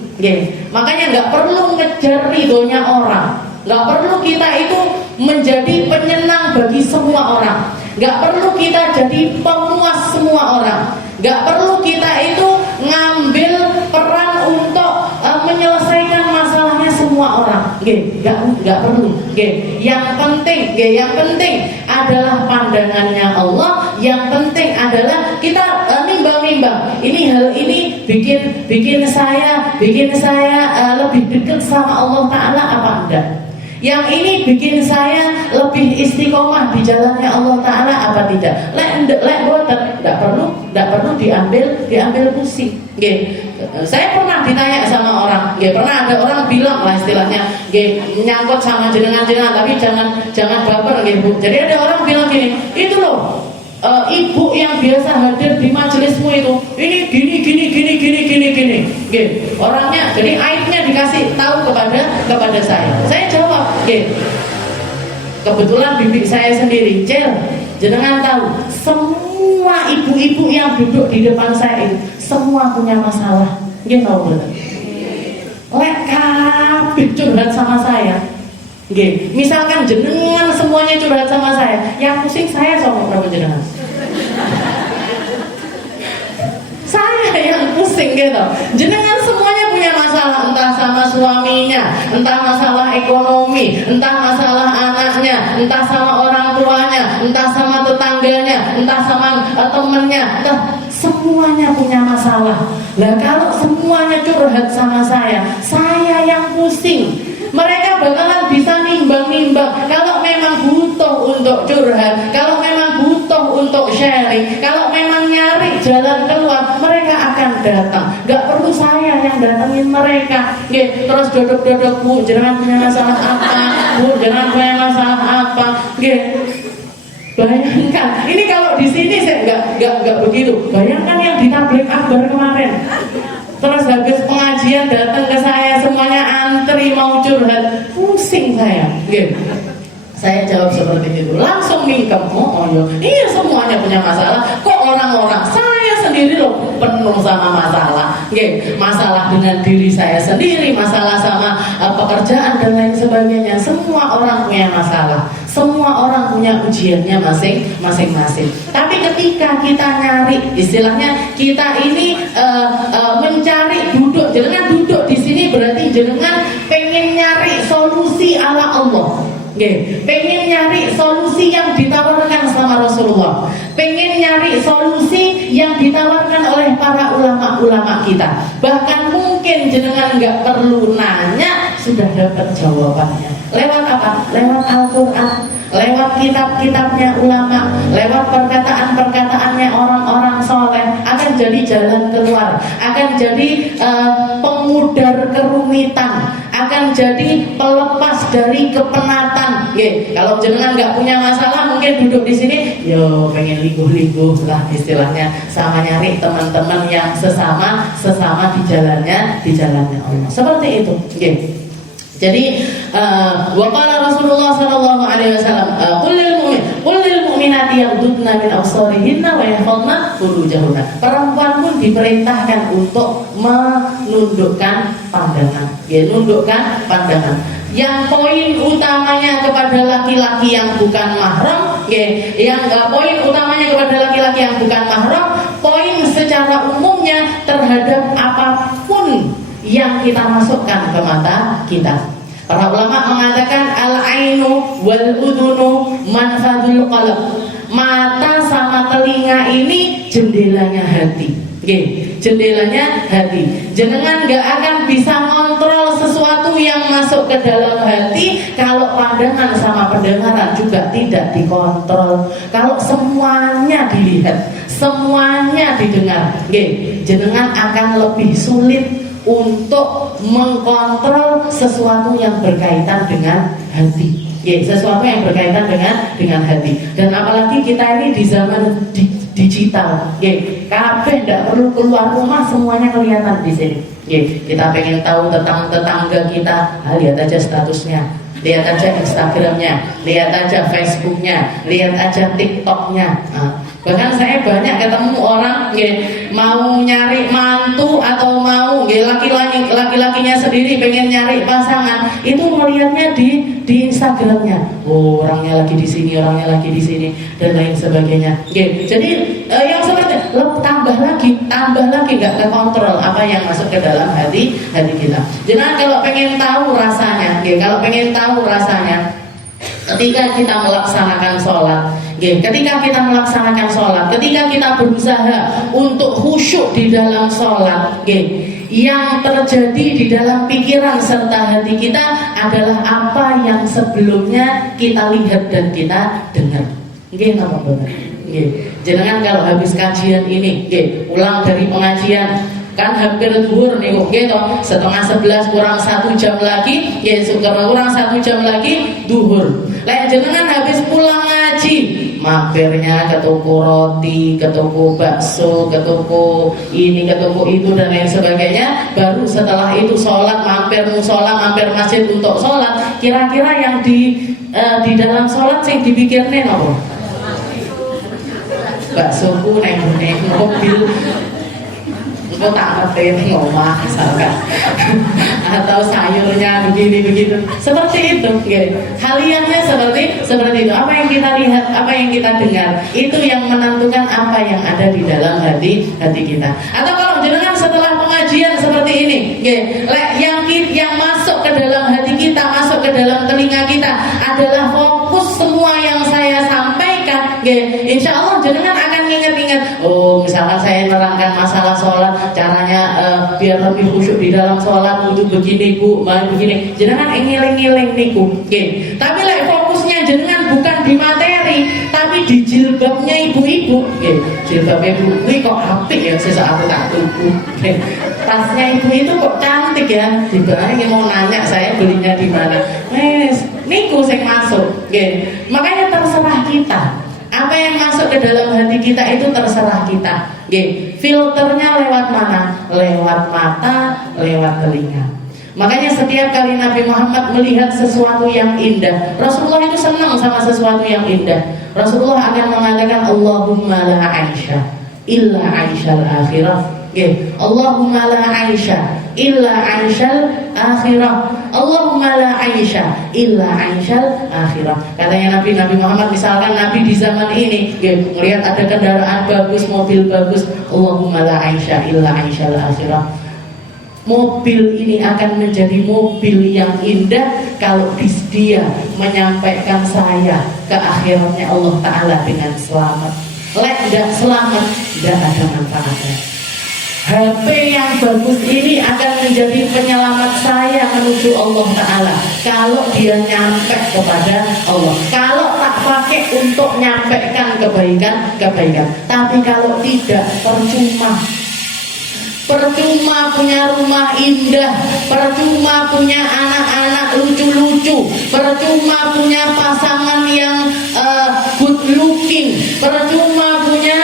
Makanya nggak perlu ngejar ridhonya orang, nggak perlu kita itu menjadi penyenang bagi semua orang, nggak perlu kita jadi pemuas semua orang, nggak perlu kita itu ngambil peran untuk menyelesaikan masalahnya semua orang. Nggak perlu. Yang penting adalah pandangannya Allah. Yang penting adalah kita nimbang-nimbang. Hal ini bikin saya lebih dekat sama Allah Ta'ala apa enggak? Yang ini bikin saya lebih istiqomah di jalannya Allah Ta'ala apa tidak? Tidak perlu diambil pusing. Saya pernah ditanya sama orang, pernah ada orang bilang lah istilahnya, menyangkut sama jenengan, tapi jangan baper, Bu. Jadi ada orang bilang gini, itu loh, ibu yang biasa hadir di majelismu itu, ini gini. Orangnya, jadi aibnya dikasih tahu kepada saya. Saya jawab, kebetulan bibi saya sendiri, jenengan tahu, semua ibu-ibu yang duduk di depan saya itu semua punya masalah. Tahu betul? Lek kabeh curhat sama saya. Misalkan jenengan semuanya curhat sama saya, yang pusing saya sama berapa jenengan? Saya yang pusing Jenengan semuanya punya masalah, entah sama suaminya, entah masalah ekonomi, entah masalah anaknya, entah sama orang tuanya, entah sama tetangganya, entah sama temennya, semuanya punya masalah. Lah kalau semuanya curhat sama saya yang pusing. Mereka bakalan bisa nimbang-nimbang. Kalau memang butuh untuk curhat, kalau memang butuh untuk sharing, kalau memang nyari jalan keluar, mereka akan datang. Gak perlu saya yang datangin mereka. Terus duduk-duduk, Bu, jangan punya masalah apa? Bu, jangan punya masalah apa? Bayangkan, ini kalau di sini saya nggak begitu. Bayangkan yang di tablik akbar kemarin. Terus habis pengajian datang ke saya, semuanya antri mau curhat, pusing saya. Saya jawab seperti itu, langsung mingkem. Iya semuanya punya masalah. Kok orang-orang, saya sendiri loh penuh sama masalah. Masalah dengan diri saya sendiri, masalah sama pekerjaan dan lain sebagainya. Semua orang punya masalah, semua orang punya ujiannya masing-masing. Tapi ketika kita nyari, istilahnya kita ini mencari duduk, jangan duduk di sini berarti jangan pengen nyari solusi ala Allah. Pengen nyari solusi yang ditawarkan sama Rasulullah, pengen nyari solusi yang ditawarkan oleh para ulama-ulama kita. Bahkan mungkin jenengan nggak perlu nanya, sudah dapat jawabannya. Lewat apa? Lewat Al-Quran, lewat kitab-kitabnya ulama, lewat perkataan-perkataannya orang-orang soleh. Akan jadi jalan keluar, akan jadi pemudar kerumitan, akan jadi pelepas dari kepenatan. Kalau jenengan nggak punya masalah, mungkin duduk di sini, yo pengen liguh-liguh lah istilahnya, sama nyari teman-teman yang sesama di jalannya Allah. Seperti itu. Jadi waqala Rasulullah sallallahu alaihi wasallam kullil mu'minati yaghdudna min absarihinna wa yahfazna furujahunna. Perempuan pun diperintahkan untuk menundukkan pandangan. Nundukkan pandangan. Yang poin utamanya kepada laki-laki yang bukan mahram, poin utamanya kepada laki-laki yang bukan mahram, poin secara umumnya terhadap apapun yang kita masukkan ke mata kita. Para ulama mengatakan al-ainu wal udhunu manfadul qalb. Mata sama telinga ini jendelanya hati. Jendelanya hati. Jenengan gak akan bisa kontrol sesuatu yang masuk ke dalam hati kalau pandangan sama pendengaran juga tidak dikontrol. Kalau semuanya dilihat, semuanya didengar, jenengan akan lebih sulit untuk mengkontrol sesuatu yang berkaitan dengan hati. Sesuatu yang berkaitan dengan hati. Dan apalagi kita ini di zaman digital, kabeh tidak perlu keluar rumah, semuanya kelihatan di sini. Kita pengen tahu tentang tetangga kita, lihat aja statusnya, lihat aja Instagramnya, lihat aja Facebooknya, lihat aja TikToknya. Bahkan saya banyak ketemu orang mau nyari mantu atau mau laki-lakinya sendiri pengen nyari pasangan, itu melihatnya di Instagramnya. Oh, orangnya lagi di sini, orangnya lagi di sini dan lain sebagainya. Jadi yang seperti tambah lagi nggak terkontrol apa yang masuk ke dalam hati kita. Jadi kalau pengen tahu rasanya, ketika kita melaksanakan sholat, ketika kita berusaha untuk khusyuk di dalam sholat, yang terjadi di dalam pikiran serta hati kita adalah apa yang sebelumnya kita lihat dan kita dengar. Jangan kalau habis kajian ini, pulang dari pengajian, kan hampir zuhur nih, setengah 11 kurang 1 jam lagi, kurang 1 jam lagi zuhur. Jenengan habis pulang ngaji, mampirnya ke toko roti, ke toko bakso, ke toko ini, ke toko itu dan lain sebagainya. Baru setelah itu sholat, mampir musola, mampir masjid untuk sholat. Kira-kira yang di dalam sholat yang dipikirnya apa? Baksoku neng mobil, engkau tak ngerti ngomong misalkan, atau sayurnya begini begitu, seperti itu. Haliannya seperti itu. Apa yang kita lihat, apa yang kita dengar, itu yang menentukan apa yang ada di dalam hati kita. Atau kalau jenengan setelah pengajian seperti ini, yang masuk ke dalam hati kita, masuk ke dalam telinga kita adalah fokus semua yang saya sampaikan. Insya Allah jenengan akan ingat-ingat. Oh, misalkan saya nerangkan masalah sholat, caranya biar lebih khusyuk di dalam sholat untuk begini bu, begini. Jenengan ngiling-ngiling niku. Tapi fokusnya jenengan bukan di materi, tapi di jilbabnya ibu-ibu. Jilbabnya ibu ini kok apik ya, sesaat tak tuku. Tasnya ibu itu kok cantik ya. Dibanding mau nanya saya belinya di mana. Niku sing masuk. Makanya terserah kita. Apa yang masuk ke dalam hati kita itu terserah kita. Filternya lewat mana? Lewat mata, lewat telinga. Makanya setiap kali Nabi Muhammad melihat sesuatu yang indah, Rasulullah itu senang sama sesuatu yang indah. Rasulullah akan mengatakan Allahumma la Aisyah. illa 'aishal akhirah. Okay. Allahumma la 'aisha illa 'aishal akhirah. Allahumma la 'aisha illa 'aishal akhirah. Katanya Nabi Muhammad, misalkan Nabi di zaman ini melihat ada kendaraan bagus, mobil bagus, Allahumma la 'aisha illa 'aishal akhirah. Mobil ini akan menjadi mobil yang indah kalau dia menyampaikan saya ke akhiratnya Allah Ta'ala dengan selamat. Lek tidak selamat, tidak ada manfaatnya. HP yang bagus ini akan menjadi penyelamat saya menuju Allah Ta'ala kalau dia nyampe kepada Allah. Kalau tak pakai untuk nyampaikan kebaikan, tapi kalau tidak, percuma punya rumah indah, percuma punya anak-anak lucu-lucu, percuma punya pasangan yang good looking, percuma punya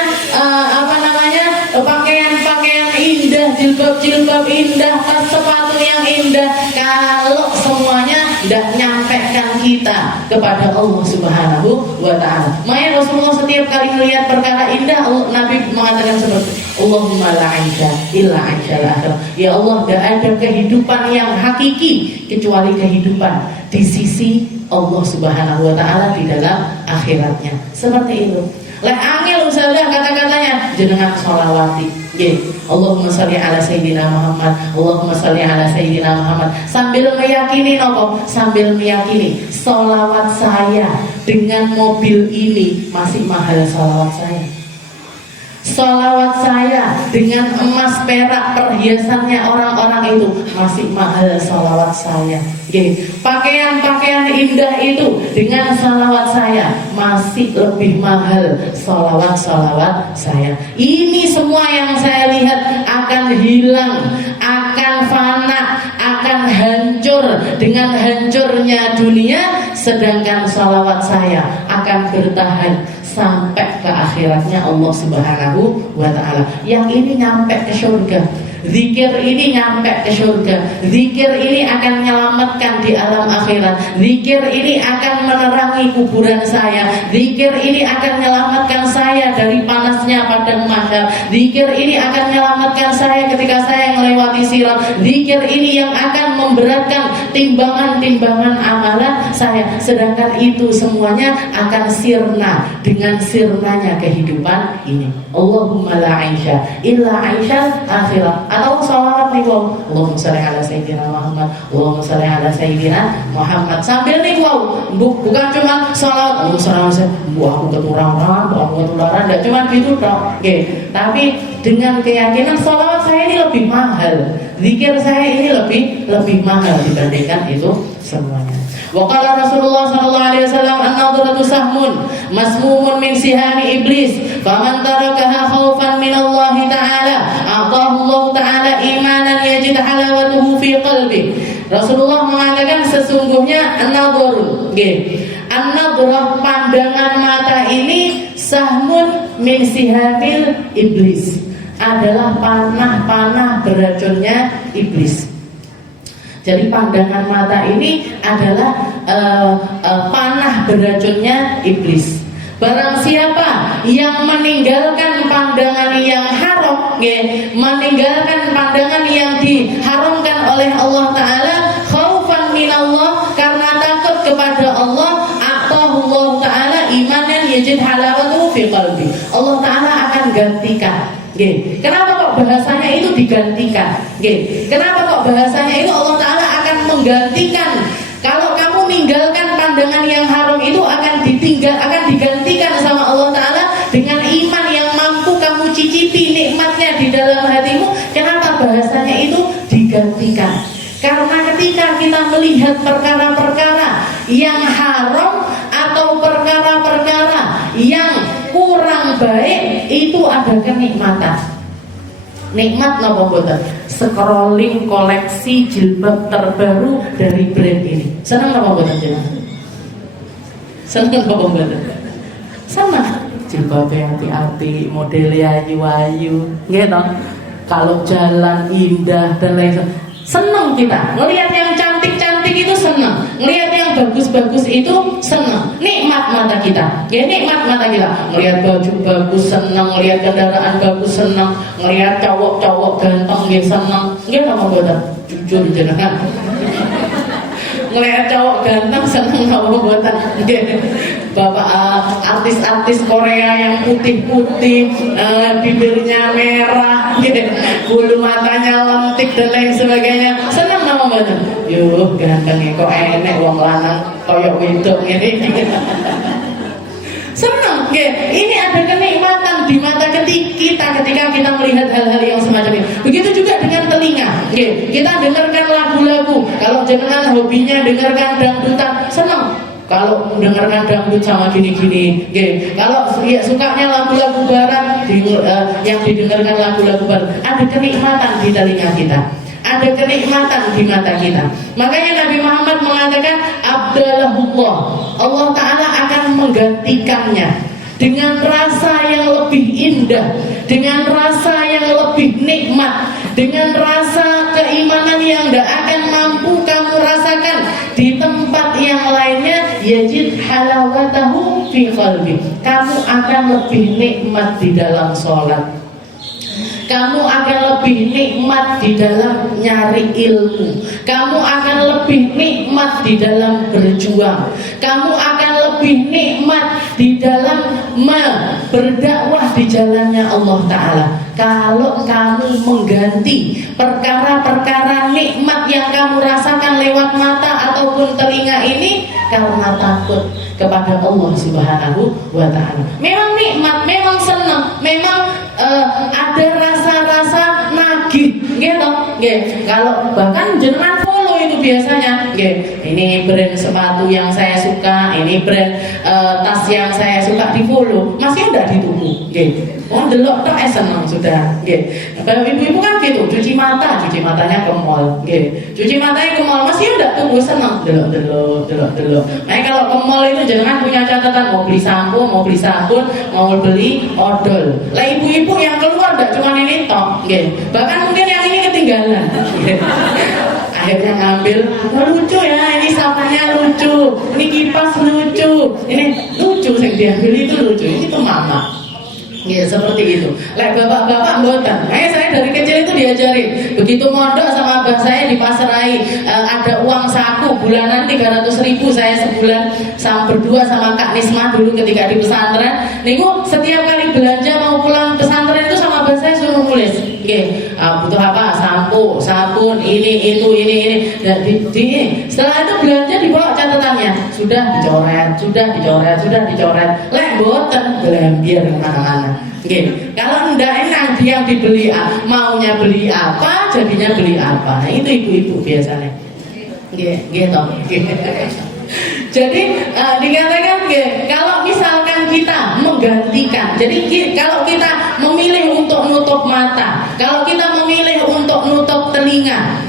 pakaian indah, jilbab indah, tas sepatu yang indah, kalau semuanya tidak nyampaikan kita kepada Allah Subhanahu wa Ta'ala. Makanya Rasulullah setiap kali melihat perkara indah, Nabi mengatakan seperti Allahumma la 'aisha illa 'aishal akhirah. Ya Allah, tidak ada kehidupan yang hakiki kecuali kehidupan di sisi Allah Subhanahu wa Ta'ala di dalam akhiratnya. Seperti itu. Lek angel usahalah kata-katanya jenengan sholawati. Allahumma sholli ala sayyidina Muhammad, Allahumma sholli ala sayyidina Muhammad. Sambil meyakini nopo? Sambil meyakini sholawat saya dengan mobil ini masih mahal sholawat saya. Sholawat saya dengan emas perak perhiasannya orang-orang itu masih mahal sholawat saya. Pakaian-pakaian indah itu dengan sholawat saya masih lebih mahal sholawat saya. Ini semua yang saya lihat akan hilang, akan fana, akan hancur dengan hancurnya dunia, sedangkan sholawat saya akan bertahan sampai ke akhiratnya Allah Subhanahu wa Ta'ala. Yang ini nyampe ke surga, zikir ini nyampe ke surga, zikir ini akan menyelamatkan di alam akhirat, zikir ini akan menerangi kuburan saya, zikir ini akan menyelamatkan saya dari panasnya padang mahsyar, zikir ini akan menyelamatkan saya ketika saya melewati sirat, zikir ini yang akan memberatkan timbangan-timbangan amalan saya, sedangkan itu semuanya akan sirna dengan sirnanya kehidupan ini. Allahumma la 'aisha illa 'aishal akhirah. Atau sholawat nih wow, Allahumma sholli ala sayyidina Muhammad, Allahumma sholli ala sayyidina Muhammad. Sambil nih wow, bukan cuma sholawat Allahumma sholli ala sayyidina, aku ketularan, aku ketularan, tidak cuma gitu dong. Tapi dengan keyakinan sholawat saya ini lebih mahal, zikir saya ini lebih mahal dibandingkan itu semuanya. Waqala Rasulullah sallallahu alaihi wasallam an-nadhratu sahmun masmumun min sihami iblis faman tarakaha khaufan min Allah ta'ala a'tahu Allah ta'ala imanan yajid halawatuhu fi qalbi. Rasulullah mengatakan sesungguhnya an-nadhr, an-nadhrah pandangan mata ini sahmun min sihamil iblis, adalah panah-panah beracunnya iblis. Jadi pandangan mata ini adalah panah beracunnya iblis. Barang siapa yang meninggalkan pandangan yang haram, meninggalkan pandangan yang diharamkan oleh Allah Ta'ala, khaufan minallah, karena takut kepada Allah, a'tahullah Ta'ala imanan yajid halawatuhu fi qalbi. Allah Ta'ala akan gantikan. Kenapa kok bahasanya itu digantikan? Kenapa kok bahasanya itu Allah Ta'ala akan menggantikan? Kalau kamu meninggalkan pandangan yang haram itu akan digantikan sama Allah Ta'ala dengan iman yang mampu kamu cicipi nikmatnya di dalam hatimu. Kenapa bahasanya itu digantikan? Karena ketika kita melihat perkara-perkara yang haram atau perkara-perkara yang kurang baik, itu ada kenikmatan. Nikmat napa mboten? Scrolling koleksi jilbab terbaru dari brand ini. Seneng napa mboten jenengan? Seneng napa mboten? Seneng. Jilbabnya hati-hati, modelnya ayu-ayu, gitu. Kalau jalan indah dan lain sebagainya. Seneng kita. Ngelihat yang cantik-cantik itu seneng. Ngelihat yang bagus-bagus itu seneng. Nikmat nikmat mata kita. Ya, nikmat mata kita. Melihat baju bagus senang, melihat kendaraan bagus senang, melihat cowok-cowok ganteng ya senang. Nggih napa mboten? Jujur jenengan. Ngelihat cowok ganteng seneng napa mboten? Nggih. Bapak artis-artis Korea yang putih-putih, bibirnya merah, bulu matanya lentik dan lain sebagainya, senang napa mboten? Yuh, ganteng kok enek wong lanang koyo wedok ngene iki. Senang, ini ada kenikmatan di mata kita ketika kita melihat hal-hal yang semacam ini. Begitu juga dengan telinga, kita dengarkan lagu-lagu. Kalau jenengan hobinya dengarkan dangdutan, senang. Kalau mendengarkan dangdut sama gini-gini, kalau ya, sukanya lagu-lagu barat, yang didengarkan lagu-lagu barat, ada kenikmatan di telinga kita, ada kenikmatan di mata kita. Makanya Nabi Muhammad mengatakan, Abdalahullah, Allah Ta'ala akan menggantikannya dengan rasa yang lebih indah, dengan rasa yang lebih nikmat, dengan rasa keimanan yang tidak akan mampu kamu rasakan di tempat yang lainnya. Yajid halawatahu fi qalbi, kamu akan lebih nikmat di dalam sholat, kamu akan lebih nikmat di dalam nyari ilmu, kamu akan lebih nikmat di dalam berjuang, kamu akan lebih nikmat di dalam berdakwah di jalannya Allah Ta'ala. Kalau kamu mengganti perkara-perkara nikmat yang kamu rasakan lewat mata ataupun telinga ini karena takut kepada Allah Subhanahu wa Ta'ala. Memang nikmat, memang senang, memang ada rasa-rasa nagih, gitu. Kalau bahkan jenengan follow itu biasanya, ini brand sepatu yang saya suka, ini brand tas yang saya suka di follow, masih udah ditunggu, oh delok tok seneng sudah, ibu-ibu kan gitu, cuci matanya ke mall, cuci matanya ke mall, masih udah tunggu seneng, delok. Nah kalau ke mall itu jangan punya catatan, mau beli sampo, mau beli sabun, mau beli odol. Lah ibu-ibu yang keluar enggak cuma ini tok, bahkan mungkin yang ini ketinggalan. Akhirnya ngambil, lucu ya, ini sampahnya lucu, ini kipas lucu, ini lucu, yang diambil itu lucu, itu mama. Seperti itu. Like bapak-bapak mboten. Saya dari kecil itu diajari. Begitu mondok sama abah saya dipaserai, ada uang saku bulanan 300.000 saya sebulan sama berdua sama Kak Nisma dulu ketika di pesantren. Niku setiap kali belanja mau pulang pesantren itu sama abah saya suruh nulis. Butuh apa? Sampo, sabun, ini, itu, ini. Setelah itu belanja dibawa catatannya. Sudah dicoret. Lek mboten belambiar kemana-mana. Kalau ndak enak yang dibeli, maunya beli apa, jadinya beli apa. Nah, itu ibu-ibu biasanya. Gitu. Jadi dikatakan kalau misalkan kita menggantikan, jadi kalau kita memilih untuk nutup mata, kalau kita memilih untuk nutup telinga,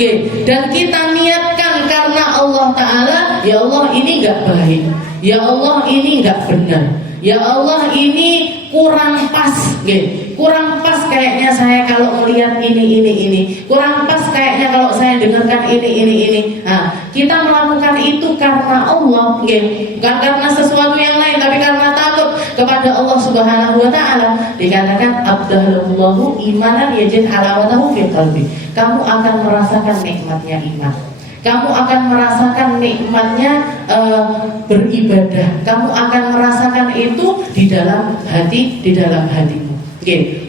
dan kita niatkan karena Allah Ta'ala, ya Allah ini nggak baik, ya Allah ini nggak benar, ya Allah ini kurang pas, kurang pas kayaknya saya kalau melihat ini, kurang pas kayaknya kalau saya dengarkan ini. Nah, kita melakukan itu karena Allah, bukan karena sesuatu yang lain, tapi karena takut kepada Allah Subhanahu wa Ta'ala. Dikatakan abdallahu imanan yajid halawatahu fi qalbi. Kamu akan merasakan nikmatnya iman. Kamu akan merasakan nikmatnya beribadah. Kamu akan merasakan itu di dalam hatimu.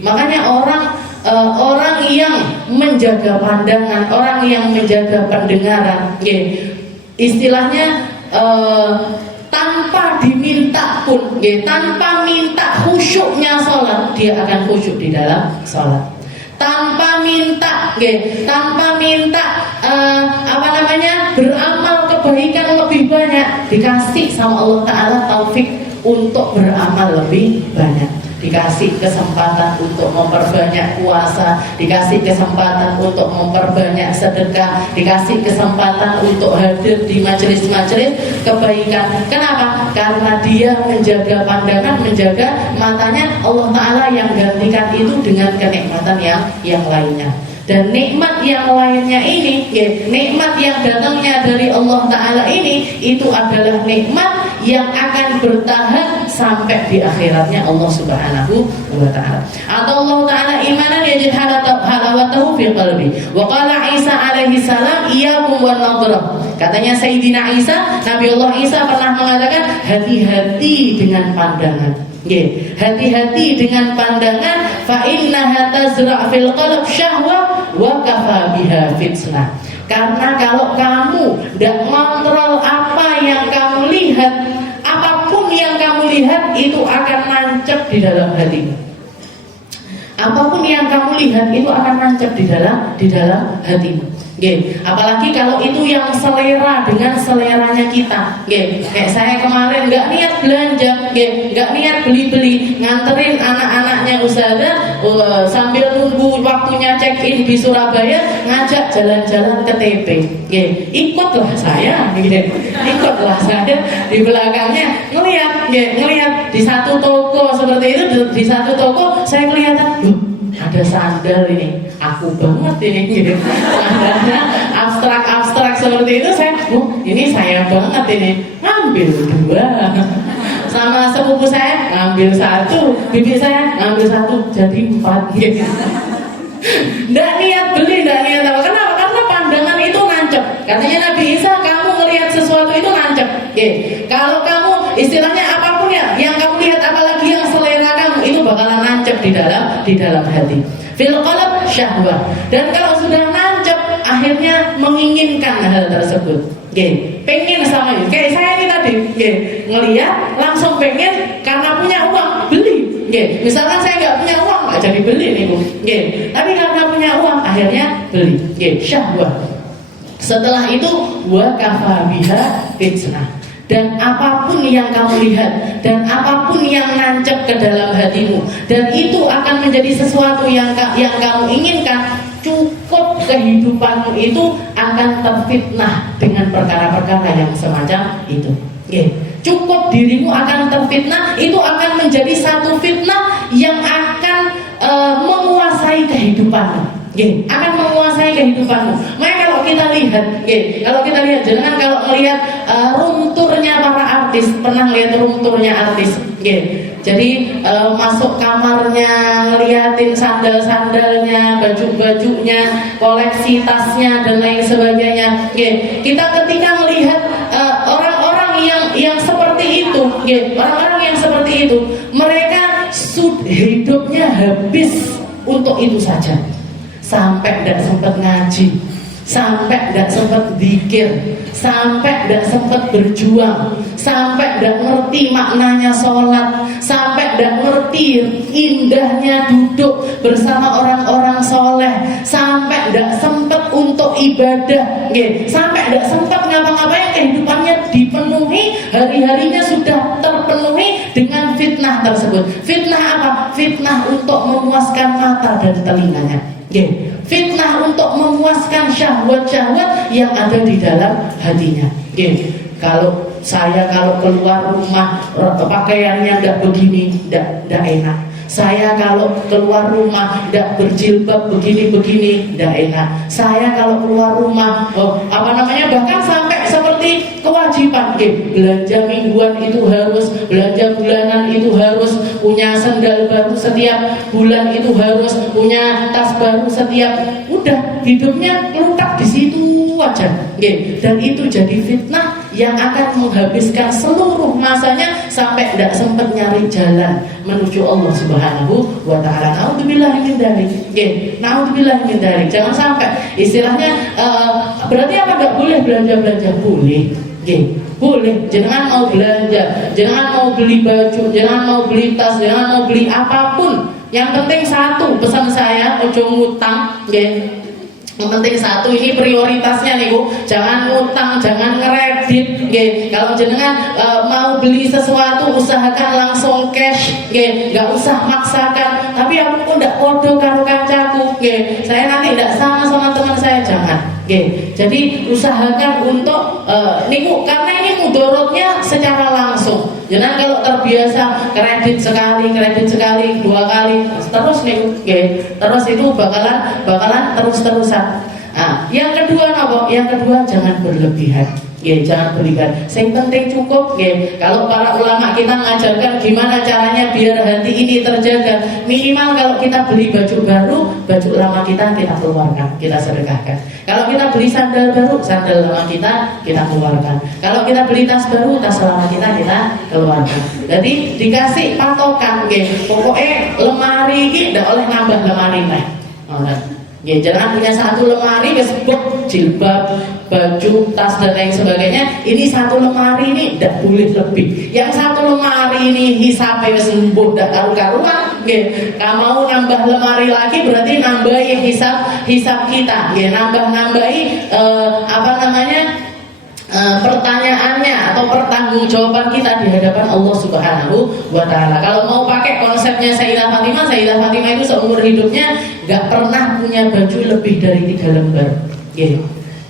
Makanya orang yang menjaga pandangan, orang yang menjaga pendengaran, istilahnya tanpa diminta pun, tanpa minta khusyuknya sholat, dia akan khusyuk di dalam sholat. Tanpa minta beramal kebaikan lebih banyak, dikasih sama Allah Ta'ala taufik untuk beramal lebih banyak, dikasih kesempatan untuk memperbanyak puasa, dikasih kesempatan untuk memperbanyak sedekah, dikasih kesempatan untuk hadir di majelis-majelis kebaikan. Kenapa? Karena dia menjaga pandangan, menjaga matanya. Allah Ta'ala yang gantikan itu dengan kenikmatan yang lainnya. Dan nikmat yang lainnya ini, nikmat yang datangnya dari Allah Ta'ala ini, itu adalah nikmat yang akan bertahan sampai di akhiratnya Allah Subhanahu wa taala. Atau Allah taala imanan yajid halawatahu fi qalbi. Wa qala Isa alaihi salam iyyakum wan nadhrah. Katanya Sayyidina Isa, Nabi Allah Isa pernah mengatakan hati-hati dengan pandangan. Hati-hati dengan pandangan, fa innaha tazra' fil qalb syahwah wa kafa biha fitnah. Karena kalau kamu tidak mengontrol apa yang kamu lihat, apapun yang kamu lihat itu akan nancep di dalam hatimu. Apapun yang kamu lihat itu akan nancep di dalam hatimu. Apalagi kalau itu yang selera dengan seleranya kita. Kayak saya kemarin nggak niat belanja, nggak niat beli-beli, nganterin anak-anaknya Ustazah sambil nunggu waktunya check in di Surabaya, ngajak jalan-jalan ke TP. Ikutlah saya, ikutlah saya di belakangnya ngelihat di satu toko seperti itu, di satu toko saya kelihatan ada sandal ini, aku banget ini, sandalnya abstrak seperti itu, saya, ini saya banget ini, ngambil 2, sama sepupu saya ngambil 1, bibi saya ngambil 1, jadi 4, gitu. Nggak niat beli, nggak niat apa, kenapa? Karena pandangan itu nancep. Katanya Nabi Isa, kamu ngelihat sesuatu itu nancep. Kalau kamu istilahnya apapun ya, yang kamu lihat apalagi yang selera kamu itu bakalan nancep di dalam hati. Fil qalb syahwah. Dan kalau sudah nancep, akhirnya menginginkan hal tersebut. Pengen sama itu. Kayak saya ini tadi, ngelihat langsung pengen karena punya uang beli. Misalkan saya nggak punya uang nggak jadi beli nih Bu. Tapi karena punya uang akhirnya beli. Syahwah. Setelah itu wa kafa biha fitnah. Dan apapun yang kamu lihat dan apapun yang nancep ke dalam hatimu, dan itu akan menjadi sesuatu yang kamu inginkan, cukup kehidupanmu itu akan terfitnah dengan perkara-perkara yang semacam itu. Cukup dirimu akan terfitnah, itu akan menjadi satu fitnah yang akan menguasai kehidupanmu. Akan menguasai kehidupanmu. Makanya kalau kita lihat, jangan kalau melihat room tournya para artis, pernah lihat room tournya artis. Jadi masuk kamarnya, ngeliatin sandal-sandalnya, baju-bajunya, koleksi tasnya dan lain sebagainya. Kita ketika melihat orang-orang yang seperti itu, orang-orang yang seperti itu, mereka hidupnya habis untuk itu saja. Sampai tidak sempat ngaji, sampai tidak sempat zikir, sampai tidak sempat berjuang, sampai tidak ngerti maknanya sholat, sampai tidak ngerti indahnya duduk bersama orang-orang soleh, sampai tidak sempat untuk ibadah, sampai tidak sempat ngapa-ngapain, kehidupannya dipenuhi, hari-harinya sudah terpenuhi dengan fitnah tersebut. Fitnah apa? Fitnah untuk memuaskan mata dan telinganya. Fitnah untuk memuaskan syahwat-syahwat yang ada di dalam hatinya. Kalau keluar rumah pakaiannya tidak begini, tidak enak. Saya kalau keluar rumah tidak berjilbab begini-begini, tidak enak. Saya kalau keluar rumah bahkan sampai seperti kewajiban, belanja mingguan itu harus, belanja bulanan itu harus, punya sendal baru setiap bulan itu harus, punya tas baru setiap, udah hidupnya letak di situ aja. Dan itu jadi fitnah yang akan menghabiskan seluruh masanya sampai tidak sempat nyari jalan menuju Allah Subhanahu wa taala. Naudzubillah min dzalik. Naudzubillah min dzalik. Jangan sampai istilahnya berarti apa enggak boleh belanja-belanja? Boleh. Boleh. Jangan mau belanja, jangan mau beli baju, jangan mau beli tas, jangan mau beli apapun. Yang penting satu, pesan saya, ojo ngutang, Yang penting satu, ini prioritasnya nih Bu, jangan ngutang, jangan ngeredit. Kalau jenengan mau beli sesuatu, usahakan langsung cash, nggak usah maksakan. Tapi aku pun ndak podo karo kancaku, saya nanti ndak sama teman saya, jangan. Jadi usahakan untuk niku, karena ini mudorotnya secara langsung. Jangan kalau terbiasa kredit sekali, 2 kali, terus niku, terus itu bakalan terus-terusan. Nah, yang kedua apa? Yang kedua jangan berlebihan. Ya, jangan berlebihan. Yang penting cukup. Ya. Kalau para ulama kita mengajarkan gimana caranya biar hati ini terjaga. Minimal kalau kita beli baju baru, baju lama kita keluarkan, kita sedekahkan. Kalau kita beli sandal baru, sandal lama kita keluarkan. Kalau kita beli tas baru, tas lama kita keluarkan. Jadi dikasih patokan. Ya. Pokoknya lemari ini tidak oleh nambah lemari nih. Ya, jangan punya satu lemari besok jilbab, baju, tas dan lain sebagainya. Ini satu lemari ini tidak boleh lebih. Yang satu lemari ini hisapnya sembuh tidak karu-karuan. Kalau mau nambah lemari lagi berarti nambahi hisap kita. Nambahi pertanyaannya atau pertanggungjawaban kita di hadapan Allah Subhanahu wa Ta'ala. Kalau mau pakai konsepnya Sayyidah Fatimah itu seumur hidupnya nggak pernah punya baju lebih dari 3 lembar.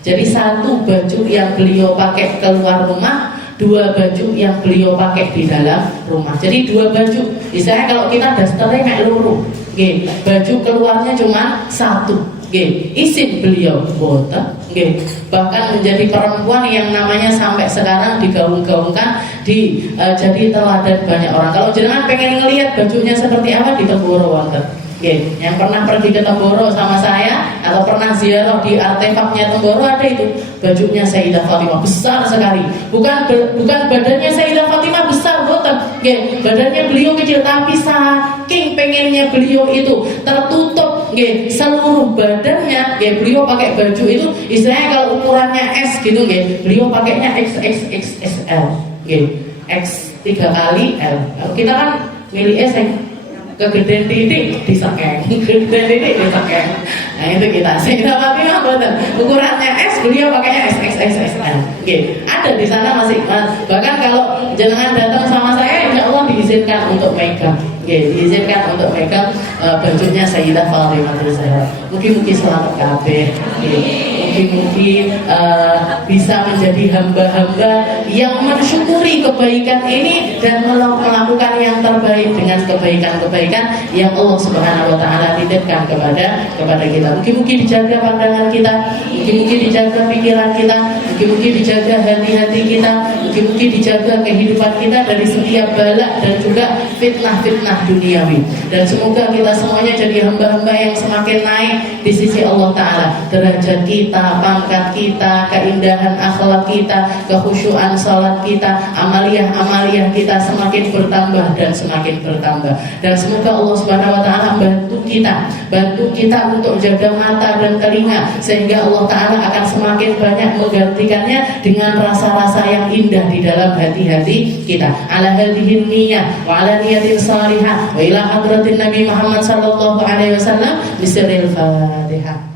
Jadi 1 baju yang beliau pakai keluar rumah, 2 baju yang beliau pakai di dalam rumah. Jadi 2 baju. Misalnya kalau kita dasternya kayak luru, baju keluarnya cuma 1. Isin beliau boten, bahkan menjadi perempuan yang namanya sampai sekarang digaung-gaungkan, jadi teladan banyak orang. Kalau jenengan pengen ngelihat bajunya seperti apa di Temboro wonten. Yang pernah pergi ke Temboro sama saya atau pernah ziarah di artefaknya Temboro, ada itu bajunya Sayyidah Fatimah besar sekali. Bukan badannya Sayyidah Fatimah besar, boten. Badannya beliau kecil, tapi saking pengennya beliau itu tertutup seluruh badannya, beliau pakai baju itu istilahnya kalau ukurannya S gitu, beliau pakainya XXXL, X 3 kali L. Kalau kita kan milih S kegedean titik disakeng, kegedean titik disakeng. Nah itu kita. Sayyidah Fatimah betul. Ukurannya S, beliau pakainya XXXL. Ada di sana masih. Bahkan kalau jenengan datang sama saya, insya Allah diizinkan untuk megang. Diizinkan untuk megang bajunya Sayyidah Fatimah Zahra. Mungkin selamat kabeh. Mungkin bisa menjadi hamba-hamba yang mensyukuri kebaikan ini dan melakukan yang terbaik dengan kebaikan-kebaikan yang Allah Subhanahu wa Ta'ala titipkan kepada kita. Mungkin dijaga pandangan kita, mungkin dijaga pikiran kita, mungkin dijaga hati-hati kita, mungkin dijaga kehidupan kita dari setiap bala dan juga fitnah-fitnah duniawi. Dan semoga kita semuanya jadi hamba-hamba yang semakin naik di sisi Allah Ta'ala. Derajat kita, pangkat kita, keindahan akhlak kita, kekhusyuan salat kita, amaliyah kita semakin bertambah dan semakin bertambah. Dan semoga Allah Subhanahu wa Ta'ala bantu kita untuk jaga mata dan telinga, sehingga Allah Ta'ala akan semakin banyak menggantikannya dengan rasa-rasa yang indah di dalam hati-hati kita. Ala hadhihi niyyah wa ala niyatin salihah wa ila hadratin Nabi Muhammad sallallahu alaihi wasallam bisirril Fatihah.